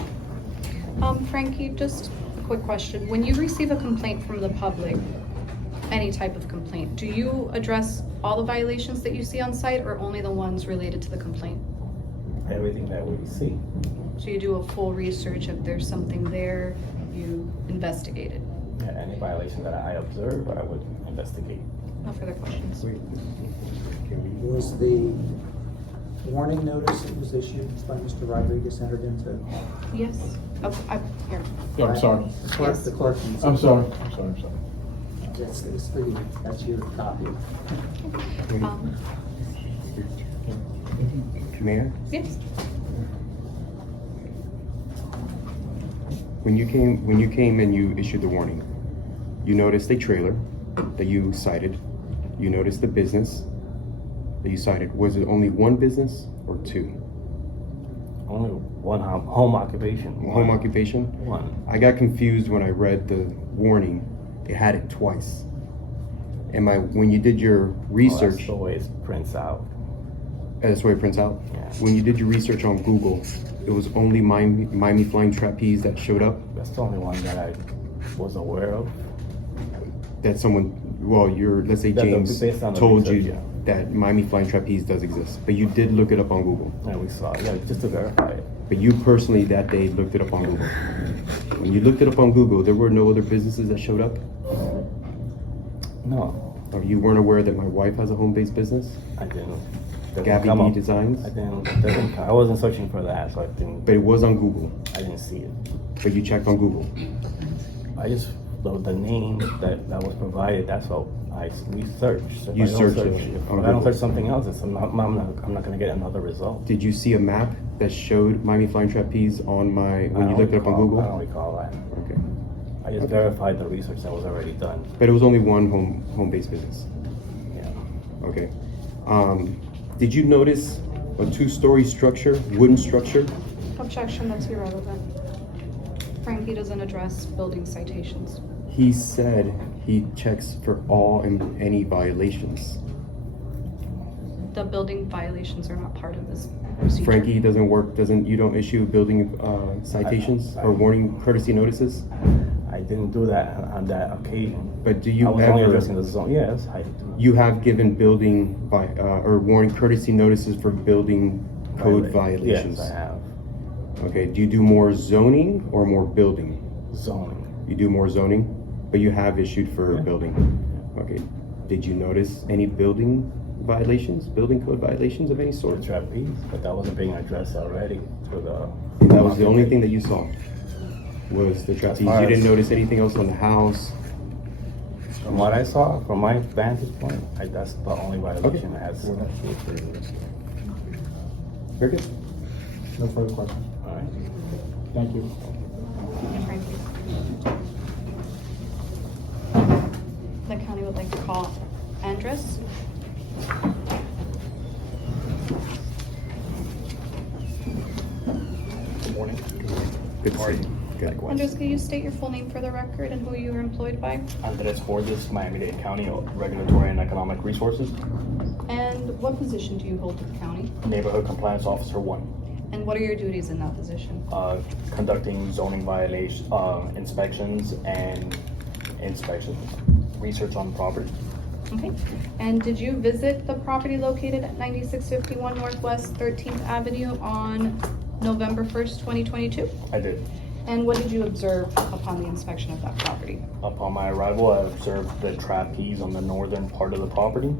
Frankie, just a quick question. When you receive a complaint from the public, any type of complaint, do you address all the violations that you see on site or only the ones related to the complaint? Everything that we see. So you do a full research. If there's something there, you investigate it. Yeah, any violation that I observe, I would investigate. No further questions. Was the warning notice that was issued by Mr. Rodriguez entered into? Yes. Oh, here. Yeah, I'm sorry. The clerk, the clerk. I'm sorry. It's for you. That's your copy. Mayor? Yes. When you came and you issued the warning, you noticed a trailer that you cited. You noticed the business that you cited. Was it only one business or two? Only one home occupation. Home occupation? One. I got confused when I read the warning. It had it twice. When you did your research, That's the way it prints out. that's the way it prints out? Yeah. When you did your research on Google, it was only Miami Flying Trapeze that showed up? That's the only one that I was aware of. That someone, let's say James based on the told research, you yeah. that Miami Flying Trapeze does exist, but you did look it up on Google. Yeah, we saw it. Yeah, just to verify it. But you personally that day looked it up on Google. When you looked it up on Google, there were no other businesses that showed up? No. Or you weren't aware that my wife has a home-based business? I didn't. Gabby D Designs? I wasn't searching for that, so I didn't. But it was on Google. I didn't see it. But you checked on Google. The name that was provided, that's what I researched. So You searched it if on I don't Google. search something else, I'm not going to get another result. Did you see a map that showed Miami Flying Trapeze when you looked it up on Google? I don't recall that. Okay. I just verified the research that was already done. But it was only one home-based business. Yeah. Okay. Did you notice a two-story structure, wooden structure? Objection, that's irrelevant. Frankie doesn't address building citations. He said he checks for all and any violations. The building violations are not part of this procedure. Frankie you don't issue building citations or warning courtesy notices? I didn't do that on that occasion. But do you I was ever? only addressing the zone. Yes, I do. You have given building or warning courtesy notices for building code violations? Yes, I have. Okay, do you do more zoning or more building? Zoning. You do more zoning, but you have issued for building. Okay, did you notice any building violations, building code violations of any sort? Trapeze, but that wasn't being addressed already through the. And that was the only thing that you saw? Was the trapeze? You didn't notice anything else on the house? From what I saw, from my vantage point, that's the only violation I had. Very good. No further questions. All right. Thank you. Thank you. The county would like to call Andres. Good morning. Good to see you. Good. Andres, can you state your full name for the record and who you were employed by? Andres Borges, Miami-Dade County Regulatory and Economic Resources. And what position do you hold with the county? Neighborhood Compliance Officer 1. And what are your duties in that position? Conducting zoning violation inspections and research on property. Okay. And did you visit the property located at 9651 Northwest 13th Avenue on November 1st, 2022? I did. And what did you observe upon the inspection of that property? Upon my arrival, I observed the trapeze on the northern part of the property.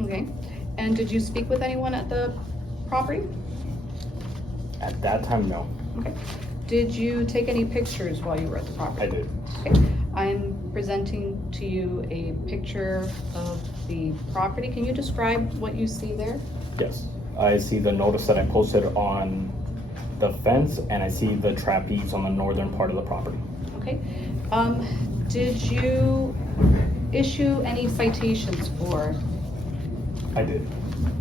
Okay. And did you speak with anyone at the property? At that time, no. Okay. Did you take any pictures while you were at the property? I did. Okay. I'm presenting to you a picture of the property. Can you describe what you see there? Yes. I see the notice that I posted on the fence, and I see the trapeze on the northern part of the property. Okay. Did you issue any citations for? I did.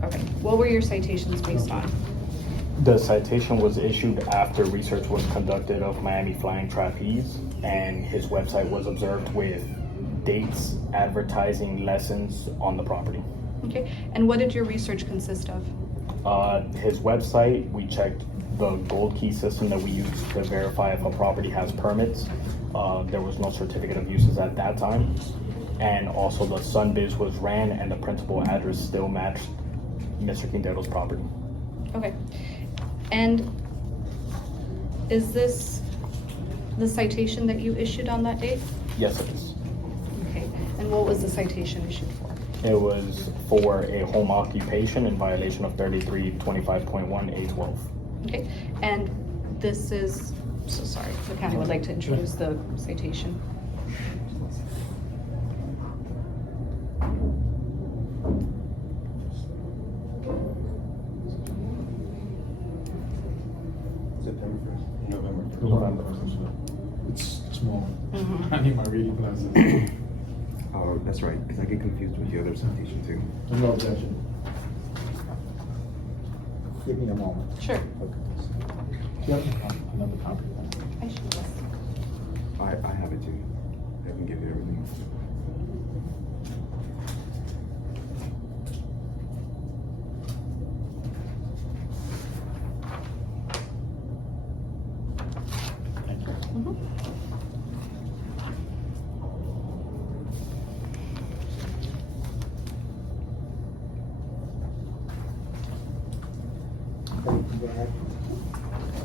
Okay. What were your citations based on? The citation was issued after research was conducted of Miami Flying Trapeze, and his website was observed with dates advertising lessons on the property. Okay. And what did your research consist of? His website, we checked the gold key system that we use to verify if a property has permits. There was no certificate of uses at that time. And also the SunBiz was ran and the principal address still matched Mr. Quintero's property. Okay. And Is this the citation that you issued on that date? Yes, it is. Okay, and what was the citation issued for? It was for a home occupation in violation of 3325.1A12. Okay, and this is, so sorry, the county would like to introduce the citation. September 1st. November. It's small. Mhm. I need my reading glasses. Oh, that's right, because I get confused with the other citation too. There's no objection. Give me a moment. Sure. Yep. Another copy. I should just. I have it too. I can give you everything.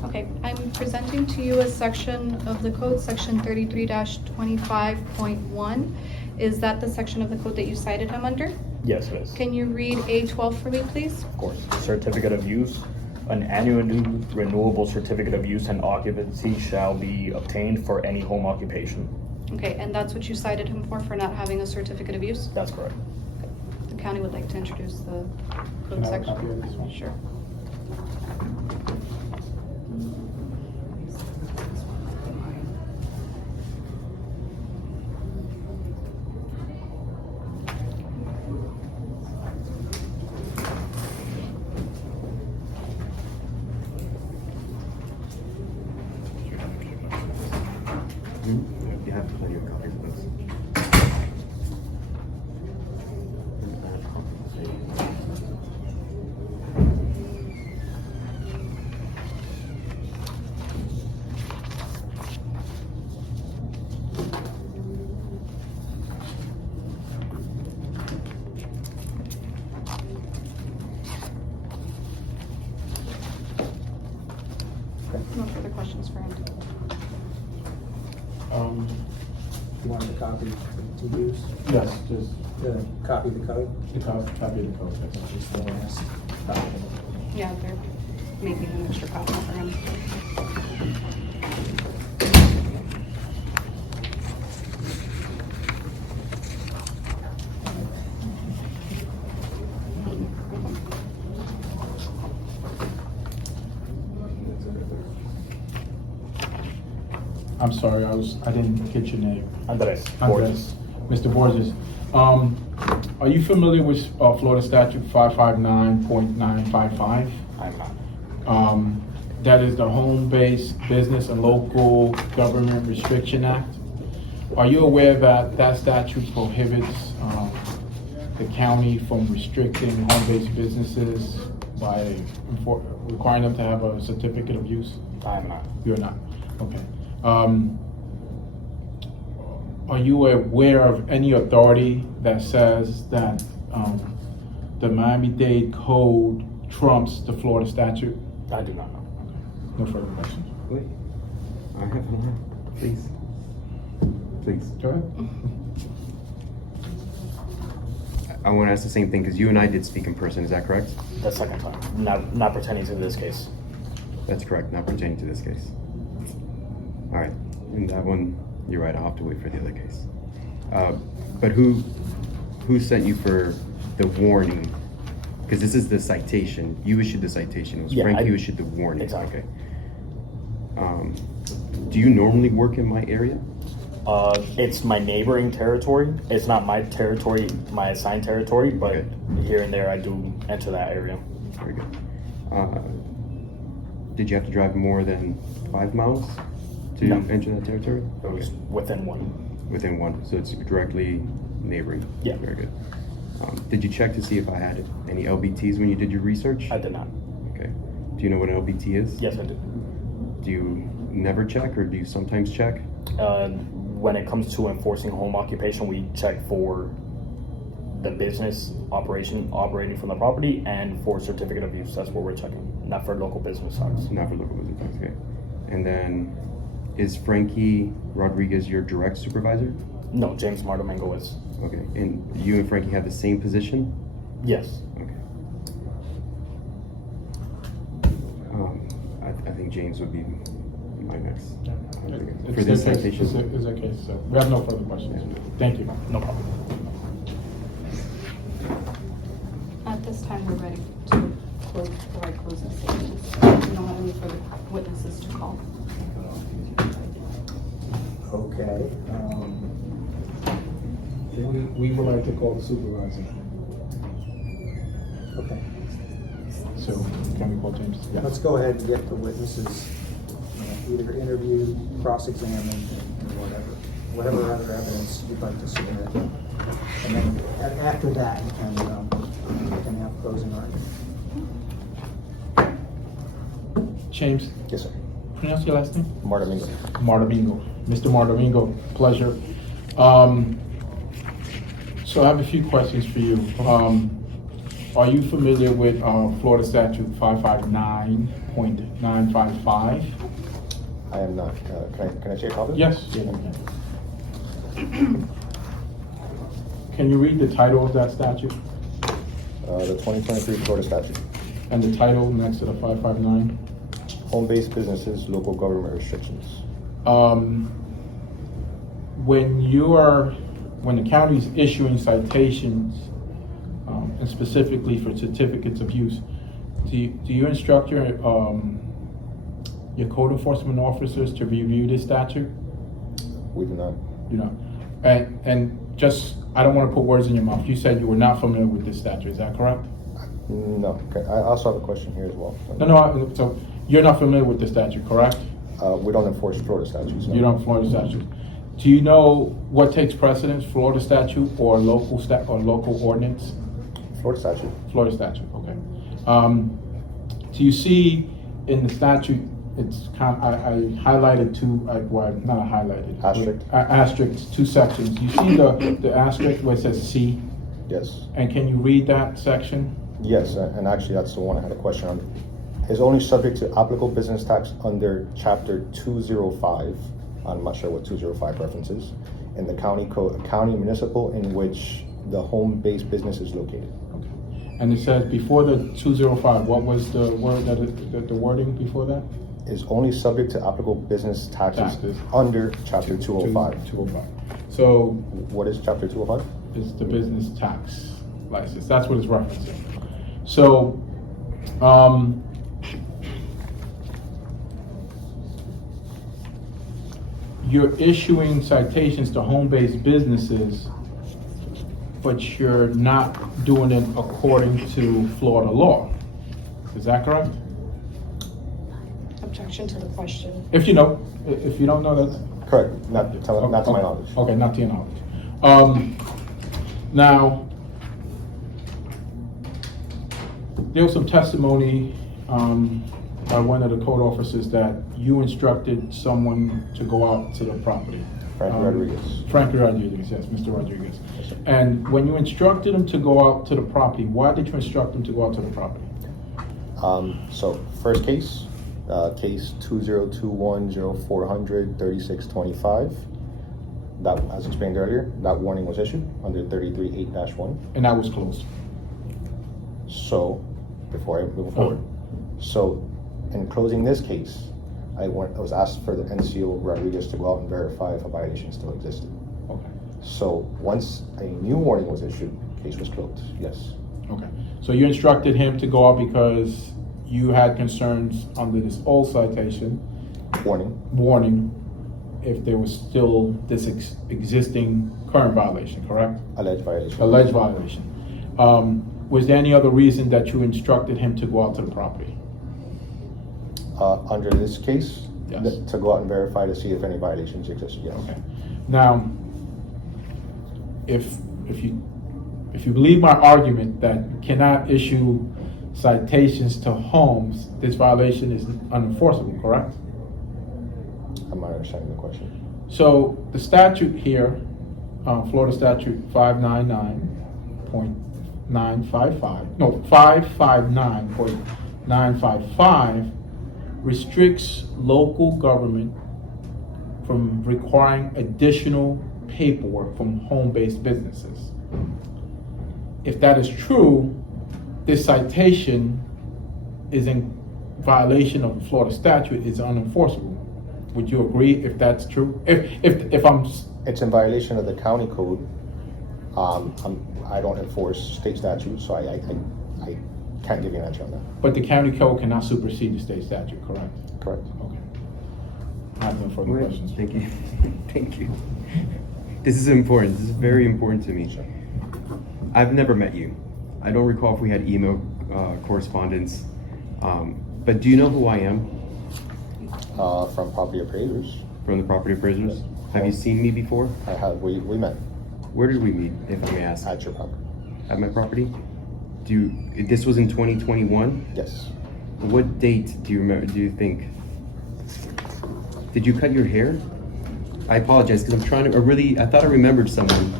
Okay, I'm presenting to you a section of the code, section 33-25.1. Is that the section of the code that you cited him under? Yes, it is. Can you read A12 for me, please? Of course. Certificate of use. An annually renewable certificate of use and occupancy shall be obtained for any home occupation. Okay, and that's what you cited him for not having a certificate of use? That's correct. The county would like to introduce the Can code I have a section. copy of this one? Sure. You have plenty of copies of this. No further questions for him. You want the copy to use? Yes, just The copy of the code? the copy of the code. That's all. Just the last. Yeah, they're making an extra copy for him. I'm sorry, I didn't get your name. Andres. Andres. Mr. Borges. Are you familiar with Florida Statute 559.955? I'm not. That is the Home-Based Business and Local Government Restriction Act. Are you aware that that statute prohibits the county from restricting home-based businesses by requiring them to have a certificate of use? I'm not. You're not? Okay. Are you aware of any authority that says that the Miami-Dade Code trumps the Florida statute? I do not know. No further questions. Wait, I have one. Please. Please. Go ahead. I want to ask the same thing because you and I did speak in person. Is that correct? The second time. Not pertaining to this case. That's correct. Not pertaining to this case. All right. And that one, you're right. I'll have to wait for the other case. But who sent you for the warning? Because this is the citation. You issued the citation. It was Frank who issued the warning. Exactly. Okay. Do you normally work in my area? It's my neighboring territory. It's not my territory, my assigned territory, but Okay. here and there I do enter that area. Very good. Did you have to drive more than 5 miles to No. enter that territory? It was within one. Within one, so it's directly neighboring. Yeah. Very good. Did you check to see if I had any LBTs when you did your research? I did not. Okay. Do you know what an LBT is? Yes, I did. Do you never check or do you sometimes check? When it comes to enforcing home occupation, we check for the business operating from the property and for certificate of use. That's what we're checking, not for local business owners. Not for local business, okay. And then, is Frankie Rodriguez your direct supervisor? No, James Mardomingo is. Okay, and you and Frankie have the same position? Yes. Okay. I think James would be my next. For this citation. It's okay, so we have no further questions. Thank you. No problem. At this time, we're ready to provide closing statements. We don't have any further witnesses to call. Okay. We would like to call the supervisor. Okay. So, can we call James? Yeah. Let's go ahead and get the witnesses, either interviewed, cross-examined, and whatever other evidence you'd like to submit. And then after that, you can have closing argument. James? Yes, sir. Pronounce your last name? Mardomingo. Mardomingo. Mr. Mardomingo, pleasure. So I have a few questions for you. Are you familiar with Florida Statute 559.955? I am not. Can I see a copy? Yes. Can you read the title of that statute? The 2023 Florida statute. And the title next to the 559? Home-based businesses, local government restrictions. When the county is issuing citations, and specifically for certificates of use, do you instruct your code enforcement officers to review this statute? We do not. You know, and just, I don't want to put words in your mouth. You said you were not familiar with this statute. Is that correct? No. Okay. I also have a question here as well. No. So you're not familiar with the statute, correct? We don't enforce Florida statutes. No. You don't Florida statute. Do you know what takes precedence, Florida statute or local ordinance? Florida statute. Florida statute. Okay. Do you see in the statute? It's kind of, I highlighted two. Not highlighted. Asterisk. Asterisks, two sections. You see the asterisk where it says C? Yes. And can you read that section? Yes, and actually that's the one I had a question on. Is only subject to applicable business tax under Chapter 205. I'm not sure what 205 references in the county code, a county municipal in which the home-based business is located. Okay. And it says before the 205. What was the word the wording before that? Is only subject to applicable business taxes under Chapter 205. 205. So what is Chapter 205? It's the business tax license. That's what it's referencing. So, you're issuing citations to home-based businesses, but you're not doing it according to Florida law. Is that correct? Objection to the question. If you know. If you don't know, that's correct. Not to my knowledge. Okay, not to your knowledge. Now, there was some testimony by one of the code officers that you instructed someone to go out to the property. Frankie Rodriguez. Frankie Rodriguez, yes, Mr. Rodriguez. Yes, and when you instructed him to go out to the property, why did you instruct him to go out to the property? So first case, case 2021-0400-3625. That, as explained earlier, that warning was issued under 33-8-1. And that was closed. So, before I move forward, so in closing this case, I was asked for the NCO Rodriguez to go out and verify if a violation still existed. Okay. So once a new warning was issued, case was closed. Yes. Okay. So you instructed him to go out because you had concerns under this old citation. Warning. If there was still this existing current violation, correct? Alleged violation. Alleged violation. Was there any other reason that you instructed him to go out to the property? Under this case, yes. To go out and verify to see if any violations existed, yes. Okay. Now, if you believe my argument that you cannot issue citations to homes, this violation is unenforceable, correct? I'm not understanding the question. So the statute here, Florida Statute 559.955 restricts local government from requiring additional paperwork from home-based businesses. If that is true, this citation is in violation of the Florida statute, is unenforceable. Would you agree if that's true? If I'm... It's in violation of the county code. I don't enforce state statutes, so I can't give you an answer on that. But the county code cannot supersede the state statute, correct? Correct. Okay. I have no further questions. Thank you. Thank you. This is important. This is very important to me. Sure. I've never met you. I don't recall if we had email correspondence. But do you know who I am? From property appraisers. From the property appraisers? Have you seen me before? I have. We met. Where did we meet, if I may ask? At your property. At my property? This was in 2021? Yes. What date do you remember? Do you think? Did you cut your hair? I apologize because I'm trying to. I thought I remembered someone.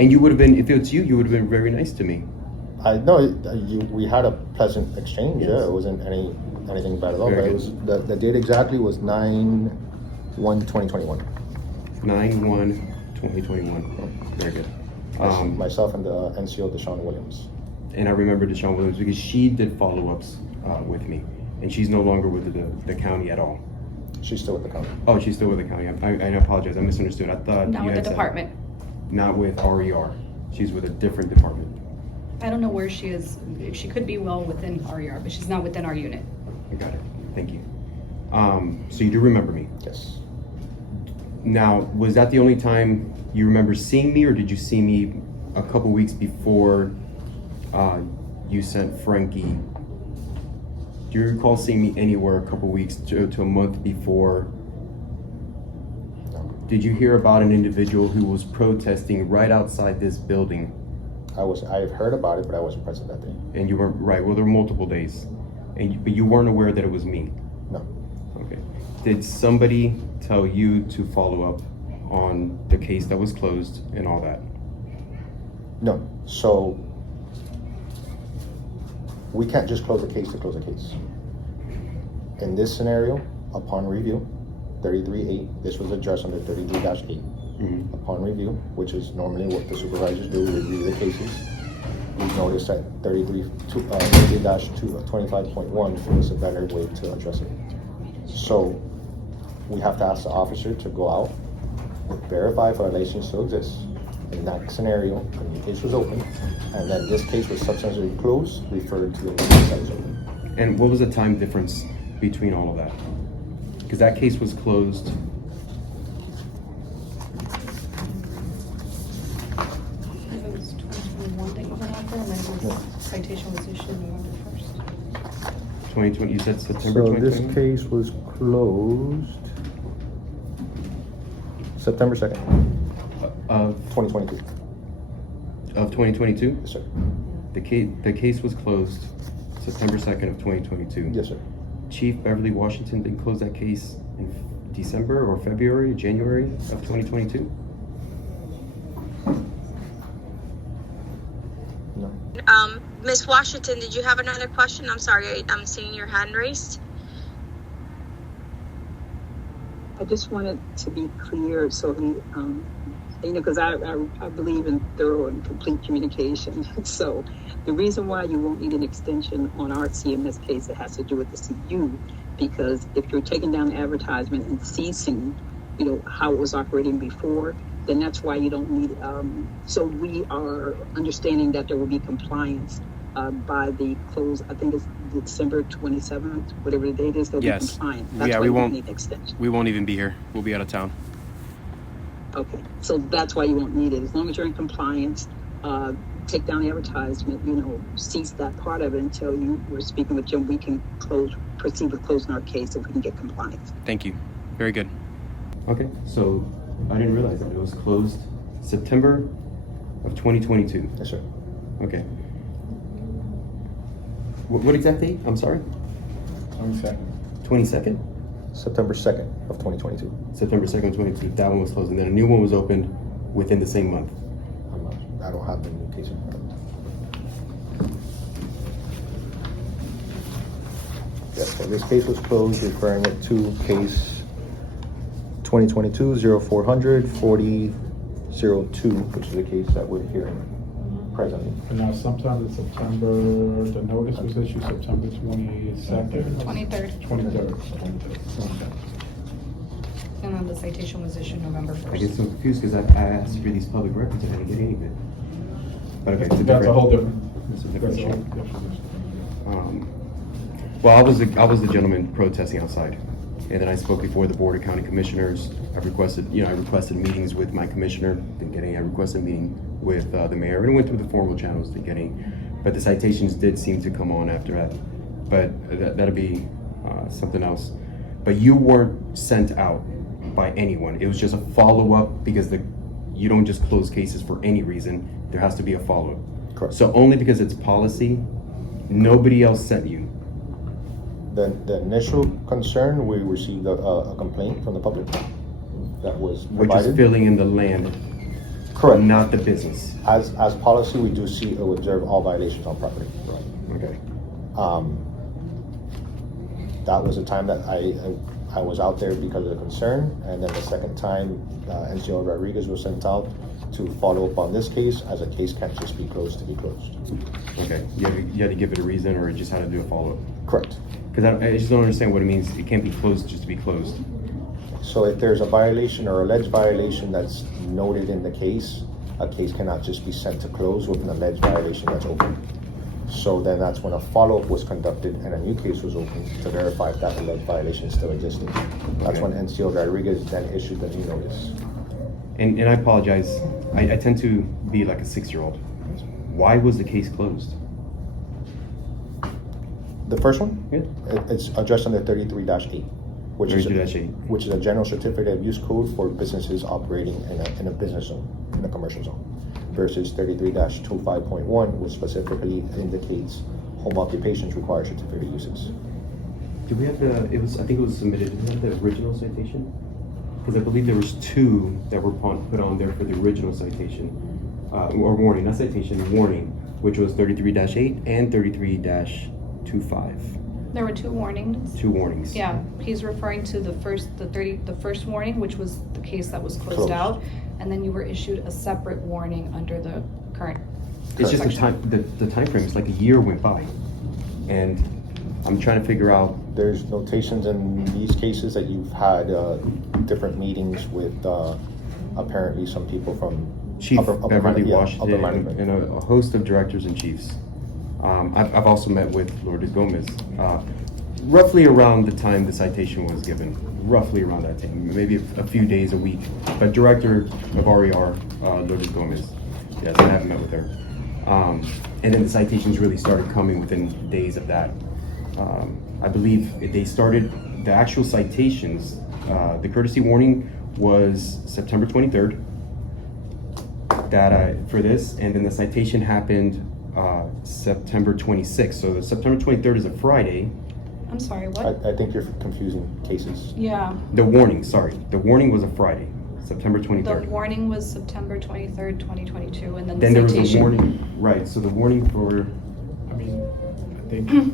And you would have been, if it's you would have been very nice to me. I know we had a pleasant exchange. Yes. Yeah, it wasn't anything bad at all. Very but it good. was the date exactly was 9/1/2021. 9/1/2021. Very good. Myself and the NCO Deshaun Williams. And I remember Deshaun Williams because she did follow-ups with me, and she's no longer with the county at all. She's still with the county. Oh, she's still with the county. I apologize. I misunderstood. I thought Not you with had the said- department. Not with RER. She's with a different department. I don't know where she is. She could be well within RER, but she's not within our unit. I got it. Thank you. So you do remember me? Yes. Now, was that the only time you remember seeing me, or did you see me a couple weeks before you sent Frankie? Do you recall seeing me anywhere a couple weeks to a month before? No. Did you hear about an individual who was protesting right outside this building? I've heard about it, but I wasn't present that day. And you weren't, right, well, there were multiple days. But you weren't aware that it was me? No. Okay. Did somebody tell you to follow up on the case that was closed and all that? No. So we can't just close a case to close a case. In this scenario, upon review, 33-8, this was addressed under 33-8. Mm-hmm. Upon review, which is normally what the supervisors do, review the cases. We noticed that 33-25.1 feels a better way to address it. So we have to ask the officer to go out, verify if a violation still exists. In that scenario, a new case was opened, and then this case was substantially closed, referred to the case that was open. And what was the time difference between all of that? Because that case was closed. It was 2021 that you went out there, and then the citation was issued November 1st. 2020, you said September So 2021? this case was closed September 2nd. Of 2022. Of 2022? Yes, sir. The case was closed September 2nd of 2022. Yes, sir. Chief Beverly Washington didn't close that case in December or February, January of 2022? No. Miss Washington, did you have another question? I'm sorry, I'm seeing your hand raised. I just wanted to be clear, so he, because I believe in thorough and complete communication. So the reason why you won't need an extension on our CMS case, it has to do with the CU, because if you're taking down the advertisement and ceasing, how it was operating before, then that's why you don't need, so we are understanding that there will be compliance by the close, I think it's December 27th, whatever the date is, they'll be compliant. That's why you won't need an extension. We won't even be here. We'll be out of town. Okay, so that's why you won't need it. As long as you're in compliance, take down the advertisement, cease that part of it until you were speaking with Jim. We can proceed with closing our case if we can get compliance. Thank you. Very good. Okay, so I didn't realize that it was closed September of 2022. Yes, sir. Okay. What exact date? I'm sorry? 22nd. 22nd? September 2nd of 2022. September 2nd, 2022. That one was closed, and then a new one was opened within the same month. I don't have the new case in front of me. Yes, so this case was closed, referring it to case 2022-0400 4002, which is the case that we're hearing presently. And now sometime in September, the notice was issued September 22nd? 23rd. 23rd. And then the citation was issued November 1st. I get so confused because I asked for these public records and I didn't get any of it. But okay, it's That's a whole different. It's a different That's a issue. whole different. Well, I was the gentleman protesting outside, and then I spoke before the Board of County Commissioners. I requested meetings with my commissioner. Didn't get any. I requested a meeting with the mayor, and went through the formal channels. Didn't get any. But the citations did seem to come on after that. But that'll be something else. But you weren't sent out by anyone. It was just a follow-up because you don't just close cases for any reason. There has to be a follow-up. Correct. So only because it's policy, nobody else sent you. The initial concern, we received a complaint from the public that was Which provided. is filling in the land. Correct. Not the business. As policy, we do observe all violations on property. Okay. That was the time that I was out there because of the concern, and then the second time, NCO Rodriguez was sent out to follow up on this case, as a case can't just be closed to be closed. Okay. You had to give it a reason, or you just had to do a follow-up? Correct. Because I just don't understand what it means. It can't be closed just to be closed. So if there's a violation or alleged violation that's noted in the case, a case cannot just be sent to close with an alleged violation that's open. So then that's when a follow-up was conducted and a new case was opened to verify if that alleged violation still existed. That's when NCO Rodriguez then issued the new notice. And I apologize. I tend to be like a 6-year-old. Why was the case closed? The first one? Yeah. It's addressed under 33-8, which is 33-8. Which is a general certificate of use code for businesses operating in a business zone, in a commercial zone, versus 33-25.1, which specifically indicates home occupations require certificate of uses. Do we have I think it was submitted. Do we have the original citation? Because I believe there was 2 that were put on there for the original citation, or warning, not citation, warning, which was 33-8 and 33-25. There were 2 warnings. 2 warnings. Yeah, he's referring to the first warning, which was the case that was closed out, and then you were issued a separate warning under the current. It's just section. the time frame. It's like a year went by, and I'm trying to figure out. There's notations in these cases that you've had different meetings with apparently some people from Chief Beverly Washington upper management. and a host of directors and chiefs. I've also met with Lourdes Gomez, roughly around the time the citation was given, roughly around that time, maybe a few days, a week. But Director of RER, Lourdes Gomez, yes, I haven't met with her. And then the citations really started coming within days of that. I believe they started, the actual citations, the courtesy warning was September 23rd for this, and then the citation happened September 26th. So the September 23rd is a Friday. I'm sorry, what? I think you're confusing cases. Yeah. The warning, sorry. The warning was a Friday, September 23rd. The warning was September 23rd, 2022, and then the Then there was citation. a warning, right, so the warning for... I mean, I think we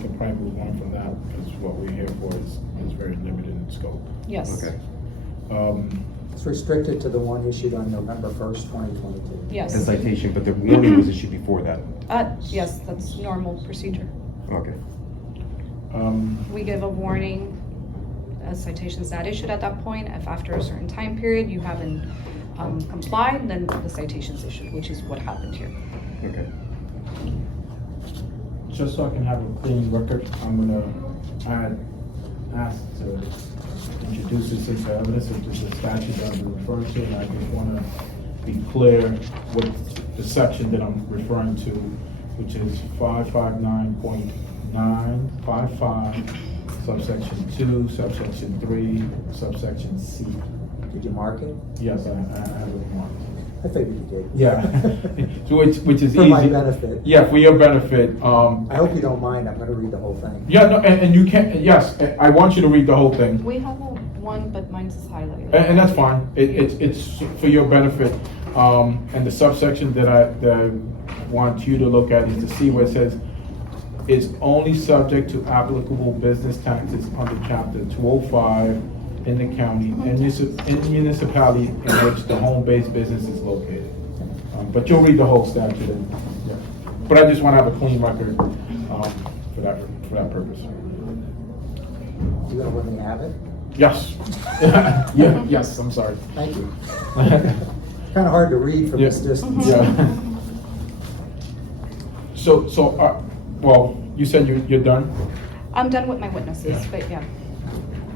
can probably move on from that, because what we're here for is very limited in scope. Yes. Okay. It's restricted to the one issued on November 1st, 2022. Yes. The citation, but the warning was issued before that. Yes, that's normal procedure. Okay. We give a warning, a citation is not issued at that point. If after a certain time period you haven't complied, then the citation is issued, which is what happened here. Okay. Just so I can have a clean record, I had asked to introduce this into evidence, which is the statute that I'm referring to, and I just want to be clear with the section that I'm referring to, which is 559.955, subsection 2, subsection 3, subsection C. Did you mark it? Yes, I have it marked. I figured you did. Yeah, so which is for easy. my benefit. Yeah, for your benefit. I hope you don't mind. I'm going to read the whole thing. Yeah, no, and you can. Yes, I want you to read the whole thing. We have one, but mine's is highlighted. And that's fine. It's for your benefit. And the subsection that I want you to look at is to see where it says It's only subject to applicable business taxes under chapter 205 in the county and in the municipality in which the home-based business is located. But you'll read the whole statute. Yeah. But I just want to have a clean record for that purpose. You gonna let me have it? Yes. Yeah. Yes. I'm sorry. Thank you. Kind of hard to read from this distance. Yeah. So, well, you said you're done? I'm done with my witnesses, but yeah.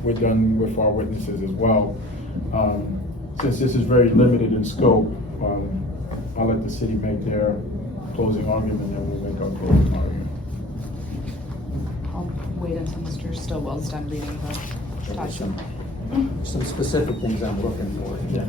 We're done with our witnesses as well. Since this is very limited in scope, I'll let the city make their closing argument and we'll make our closing argument. I'll wait until Mr. Stillwell's done reading the document. Some specific things I'm looking for. Yeah.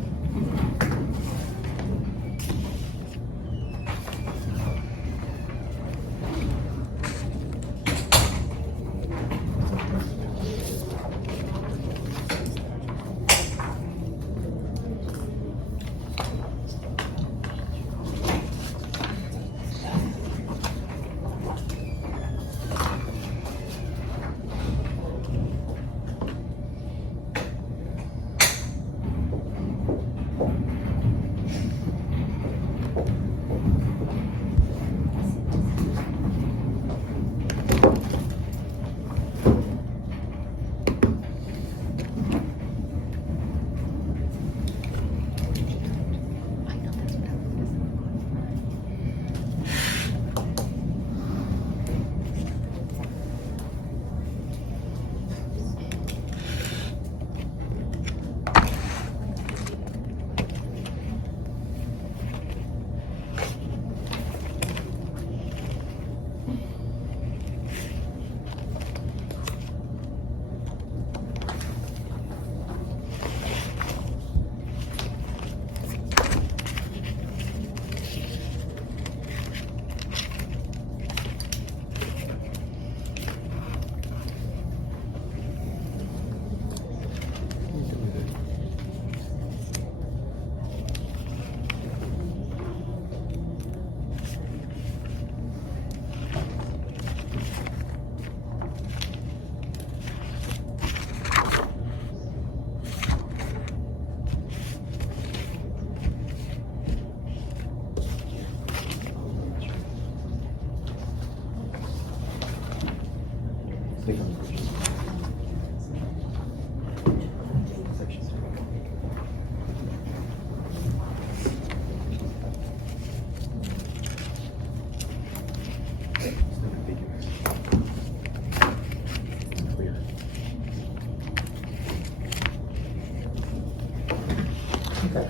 Okay.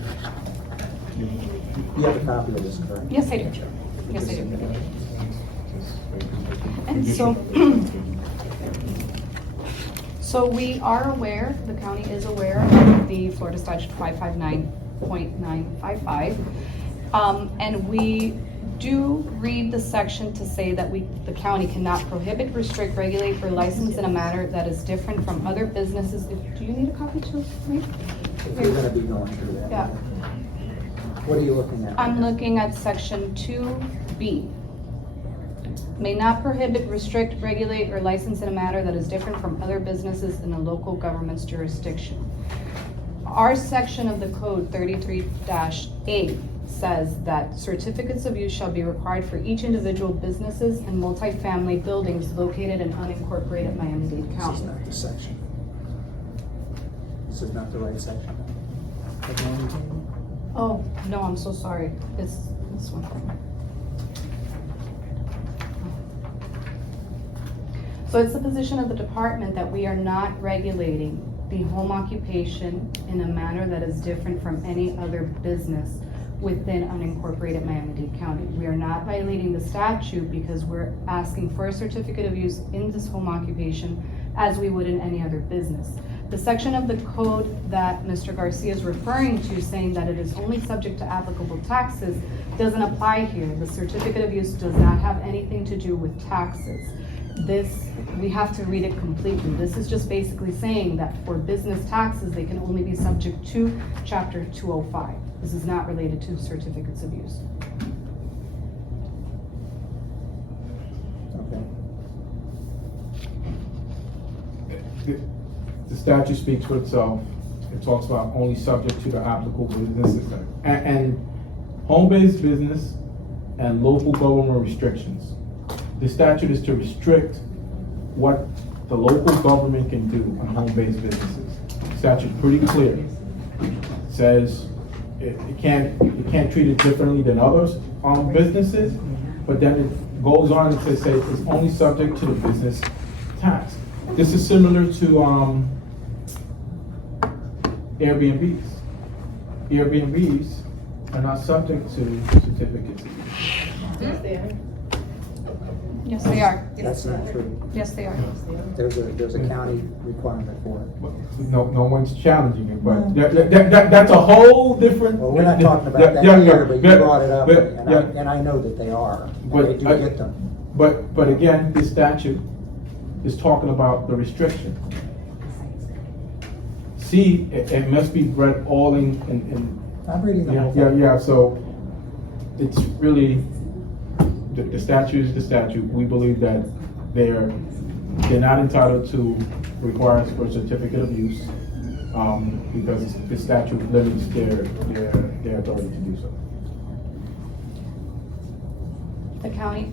You have a copy of this, correct? Yes, I do. Yes, I do. And so, so we are aware, the county is aware of the Florida Statute 559.955. And we do read the section to say that the county cannot prohibit, restrict, regulate, or license in a manner that is different from other businesses. Do you need a copy too? Right? If you're gonna be going through that. Yeah. What are you looking at? I'm looking at section 2B. May not prohibit, restrict, regulate, or license in a manner that is different from other businesses in a local government's jurisdiction. Our section of the code 33-8 says that certificates of use shall be required for each individual businesses and multifamily buildings located in unincorporated Miami-Dade This County. is not the section. This is not the right section. Oh, no, I'm so sorry. It's this one. So it's the position of the department that we are not regulating the home occupation in a manner that is different from any other business within unincorporated Miami-Dade County. We are not violating the statute because we're asking for a certificate of use in this home occupation as we would in any other business. The section of the code that Mr. Garcia is referring to, saying that it is only subject to applicable taxes, doesn't apply here. The certificate of use does not have anything to do with taxes. This, we have to read it completely. This is just basically saying that for business taxes, they can only be subject to Chapter 205. This is not related to certificates of use. Okay. statute speaks for itself. It talks about only subject to the applicable businesses and home-based business and local government restrictions. The statute is to restrict what the local government can do on home-based businesses. Statute pretty clear. It says it can't treat it differently than others businesses, but then it goes on and says it's only subject to the business tax. This is similar to Airbnbs. Airbnbs are not subject to certificates. Yes, they are. That's not true. Yes, they are. There's a county requirement for it. No one's challenging it, but that's a whole different. Well, we're not talking about that here, but you brought it up, and I know that they are. And they do get them. But again, this statute is talking about the restriction. C, it must be read all in. I'm reading the whole thing. Yeah. So it's really the statute is the statute. We believe that they're not entitled to require us for a certificate of use because the statute limits their authority to do so. The county,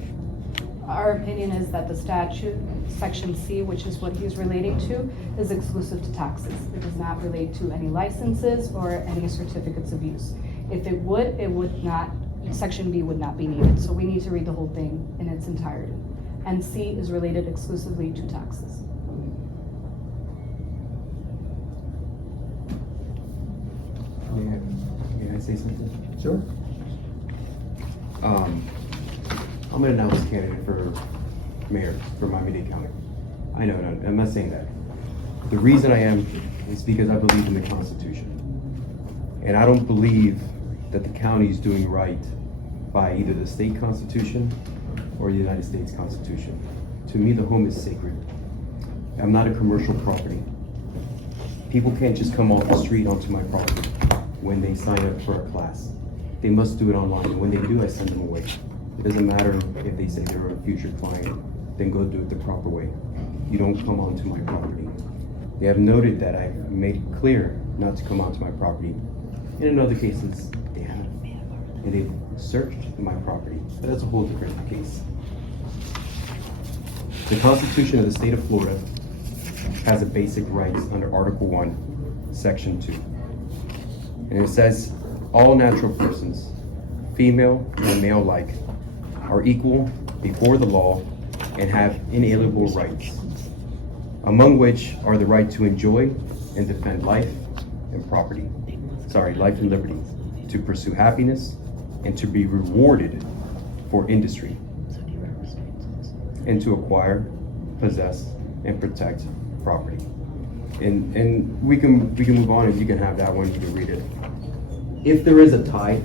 our opinion is that the statute, section C, which is what he's relating to, is exclusive to taxes. It does not relate to any licenses or any certificates of use. If it would not, section B would not be needed. So we need to read the whole thing in its entirety. And C is related exclusively to taxes. Can I say something? Sure. I'm an announced candidate for mayor for Miami-Dade County. I know, I'm not saying that. The reason I am is because I believe in the Constitution. And I don't believe that the county is doing right by either the state constitution or the United States Constitution. To me, the home is sacred. I'm not a commercial property. People can't just come off the street onto my property when they sign up for a class. They must do it online. And when they do, I send them away. It doesn't matter if they say they're a future client, then go do it the proper way. You don't come onto my property. They have noted that I've made it clear not to come onto my property. And in other cases, they have. And they've searched my property. But that's a whole different case. The Constitution of the state of Florida has a basic rights under Article 1, Section 2. And it says, all natural persons, female and male alike, are equal before the law and have inalienable rights, among which are the right to enjoy and defend life and life and liberty, to pursue happiness, and to be rewarded for industry, and to acquire, possess, and protect property. And we can move on, if you can have that one, you can read it. If there is a tie,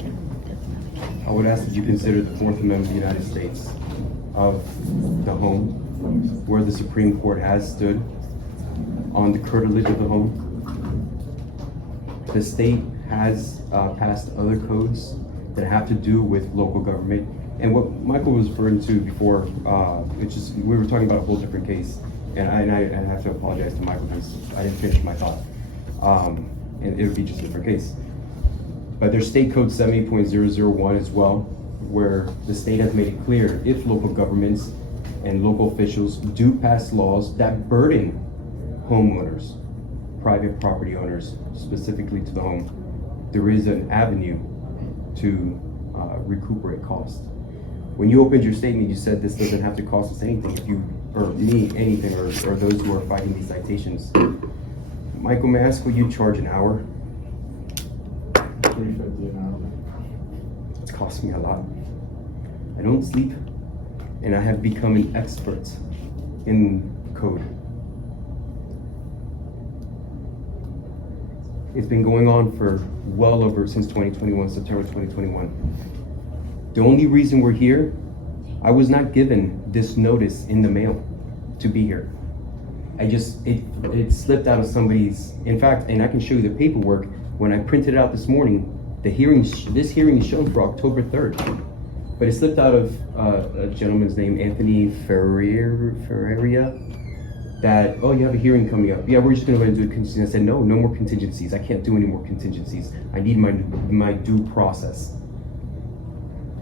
I would ask that you consider the Fourth Amendment of the United States of the home, where the Supreme Court has stood on the curtilage of the home. The state has passed other codes that have to do with local government. And what Michael was referring to before, we were talking about a whole different case. And I have to apologize to Michael because I didn't finish my thought. And it would be just a different case. But there's State Code 70.001 as well, where the state has made it clear if local governments and local officials do pass laws that burden homeowners, private property owners, specifically to the home, there is an avenue to recuperate cost. When you opened your statement, you said this doesn't have to cost us anything if you or me anything, or those who are fighting these citations. Michael, may I ask what you charge an hour? $3.50 an hour. It's costing me a lot. I don't sleep, and I have become an expert in code. It's been going on for well over since 2021, September 2021. The only reason we're here, I was not given this notice in the mail to be here. It slipped out of somebody's, in fact, and I can show you the paperwork, when I printed it out this morning, this hearing is shown for October 3rd. But it slipped out of a gentleman's name, Anthony Ferreira. that, oh, you have a hearing coming up. Yeah, we're just gonna go ahead and do a contingency. I said, no more contingencies. I can't do any more contingencies. I need my due process.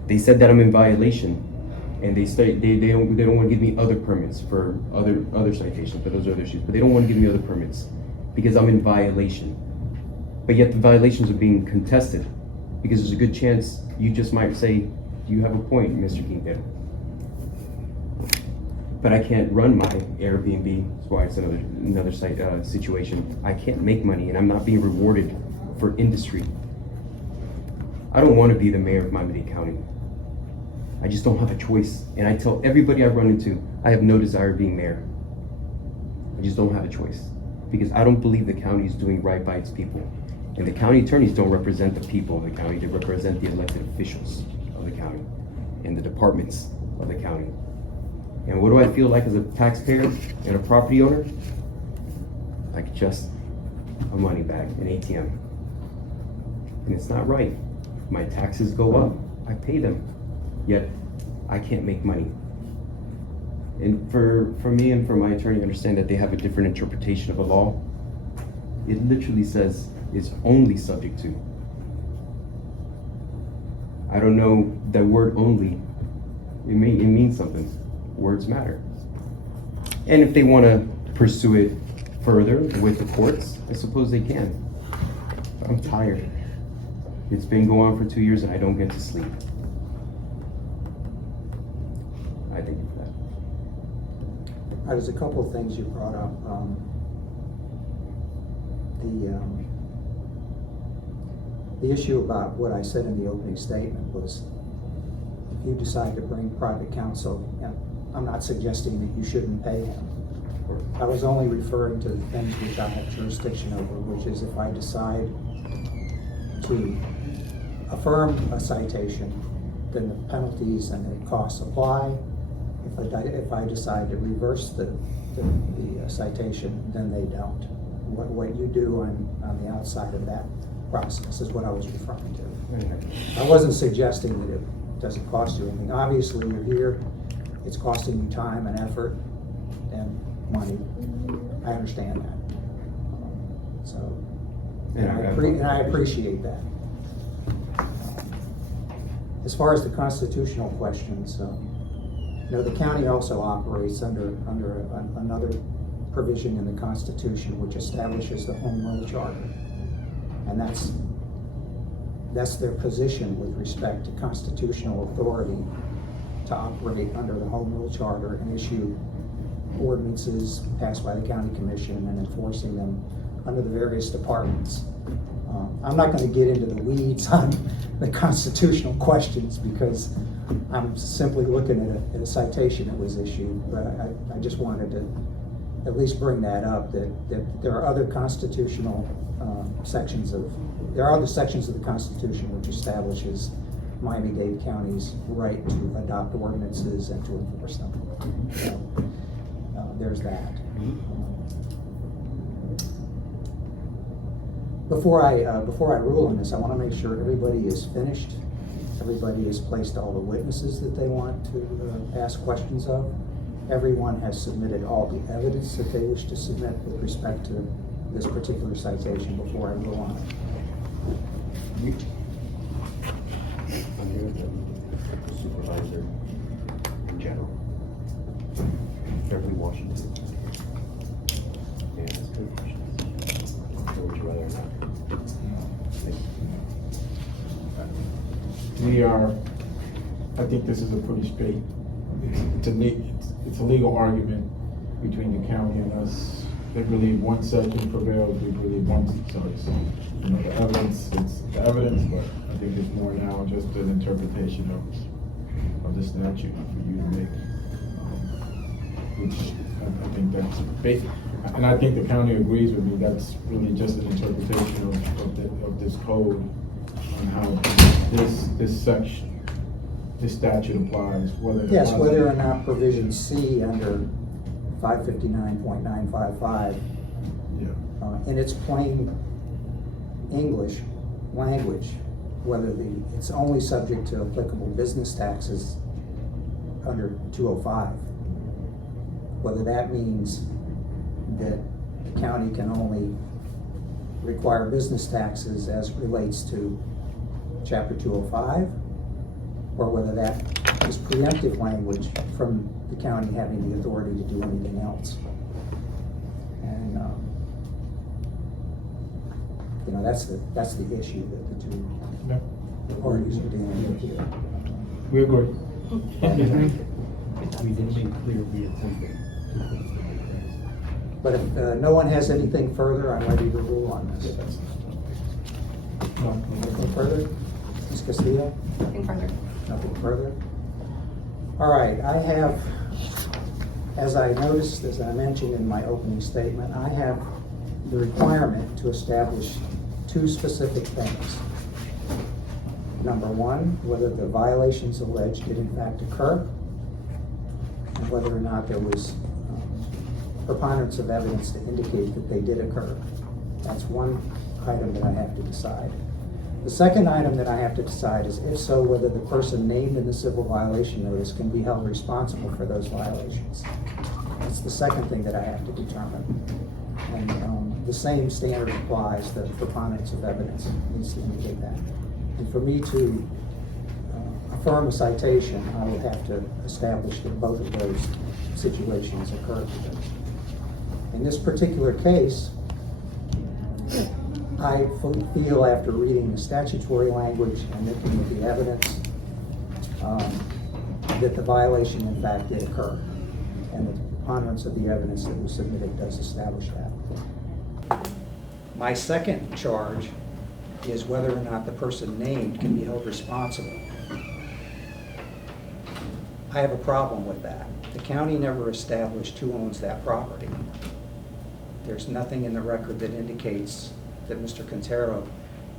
They said that I'm in violation, and they don't want to give me other permits for other citations, for those other issues, but they don't want to give me other permits because I'm in violation. But yet the violations are being contested because there's a good chance you just might say, you have a point, Mr. Quintero. But I can't run my Airbnb, that's why it's another situation. I can't make money, and I'm not being rewarded for industry. I don't want to be the mayor of Miami-Dade County. I just don't have a choice. And I tell everybody I run into, I have no desire of being mayor. I just don't have a choice. Because I don't believe the county is doing right by its people. And the county attorneys don't represent the people of the county, they represent the elected officials of the county and the departments of the county. And what do I feel like as a taxpayer and a property owner? Like just a money bag, an ATM. And it's not right. My taxes go up, I pay them, yet I can't make money. And for me and for my attorney, I understand that they have a different interpretation of a law. It literally says is only subject to. I don't know, the word only, it means something. Words matter. And if they want to pursue it further with the courts, I suppose they can. But I'm tired. It's been going on for 2 years and I don't get to sleep. I thank you for that. There's a couple of things you brought up. The issue about what I said in the opening statement was, if you decide to bring private counsel, I'm not suggesting that you shouldn't pay him. I was only referring to the things which I have jurisdiction over, which is if I decide to affirm a citation, then the penalties and the costs apply. If I decide to reverse the citation, then they don't. What you do on the outside of that process is what I was referring to. I wasn't suggesting that it doesn't cost you anything. Obviously, you're here, it's costing you time and effort and money. I understand that. So, and I appreciate that. As far as the constitutional questions, the county also operates under another provision in the Constitution which establishes the Home Rule Charter. And that's their position with respect to constitutional authority to operate under the Home Rule Charter and issue ordinances passed by the County Commission and enforcing them under the various departments. I'm not going to get into the weeds on the constitutional questions because I'm simply looking at a citation that was issued, but I just wanted to at least bring that up, that there are other constitutional sections of the Constitution which establishes Miami-Dade County's right to adopt ordinances and to enforce them. So, there's that. Before I rule on this, I want to make sure everybody is finished. Everybody has placed all the witnesses that they want to ask questions of. Everyone has submitted all the evidence that they wish to submit with respect to this particular citation before I rule on it. I'm here with the supervisor in general. Beverly Washington. Yeah, that's good. Or would you rather not? I think this is a pretty straight, it's a legal argument between the county and us. They believe one section prevails, we believe one, so it's, the evidence, it's the evidence, but I think it's more now just an interpretation of the statute for you to make, which I think that's basic. And I think the county agrees with me, that's really just an interpretation of this code on how this section, this statute applies, whether or not provision C under 559.955 in its plain English language, whether it's only subject to applicable business taxes under 205, whether that means that the county can only require business taxes as it relates to Chapter 205, or whether that is preemptive language from the county having the authority to do anything else. And you know, that's the issue that the two parties are dealing with here. We agree. We didn't make clear the intent. But if no one has anything further, I'm ready to rule on this. Anything further? Ms. Castillo? Nothing further. Nothing further? All right, I have, as I noticed, as I mentioned in my opening statement, I have the requirement to establish two specific things. Number one, whether the violations alleged did in fact occur, and whether or not there was preponderance of evidence to indicate that they did occur. That's one item that I have to decide. The second item that I have to decide is, if so, whether the person named in the civil violation notice can be held responsible for those violations. That's the second thing that I have to determine. And the same standard applies, the preponderance of evidence needs to indicate that. And for me to affirm a citation, I would have to establish that both of those situations occurred. In this particular case, I feel, after reading the statutory language and looking at the evidence, that the violation in fact did occur, and the preponderance of the evidence that was submitted does establish that. My second charge is whether or not the person named can be held responsible. I have a problem with that. The county never established who owns that property. There's nothing in the record that indicates that Mr. Quintero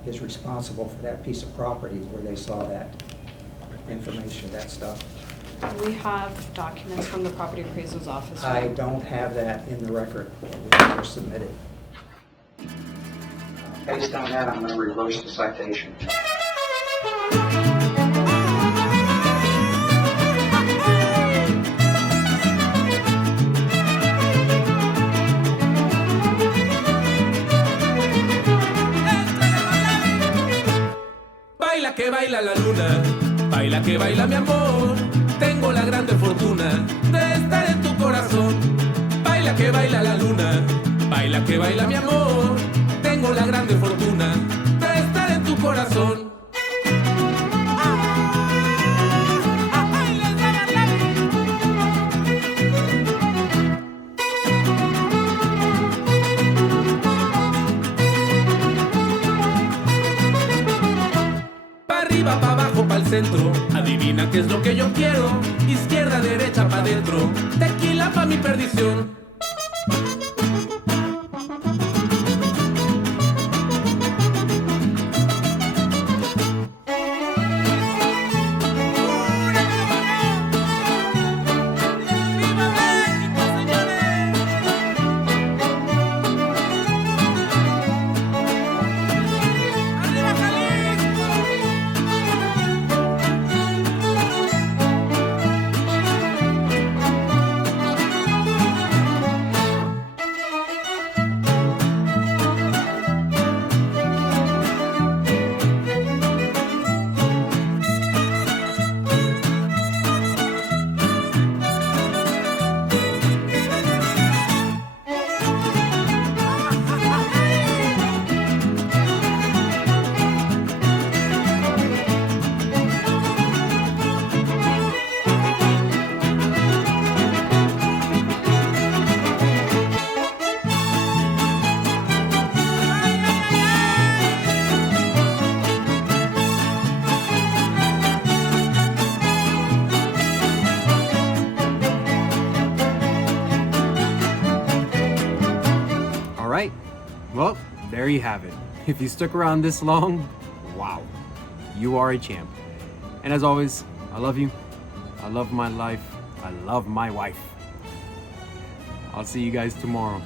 is responsible for that piece of property where they saw that information, that stuff. We have documents from the property appraiser's office. I don't have that in the record that was submitted. Based on that, I'm going to reverse the citation. Baila que baila la luna, baila que baila mi amor. Tengo la grande fortuna de estar en tu corazón. Baila que baila la luna, baila que baila mi amor. Tengo la grande fortuna de estar en tu corazón. Pa' arriba, pa' abajo, pa' el centro. Adivina qué es lo que yo quiero. Izquierda, derecha, pa' dentro. Tequila pa' mi perdición. Well, there you have it. If you stuck around this long, wow, you are a champ. And as always, I love you. I love my life. I love my wife. I'll see you guys tomorrow.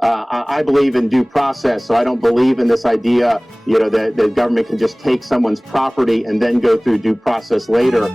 I believe in due process, so I don't believe in this idea, that the government can just take someone's property and then go through due process later.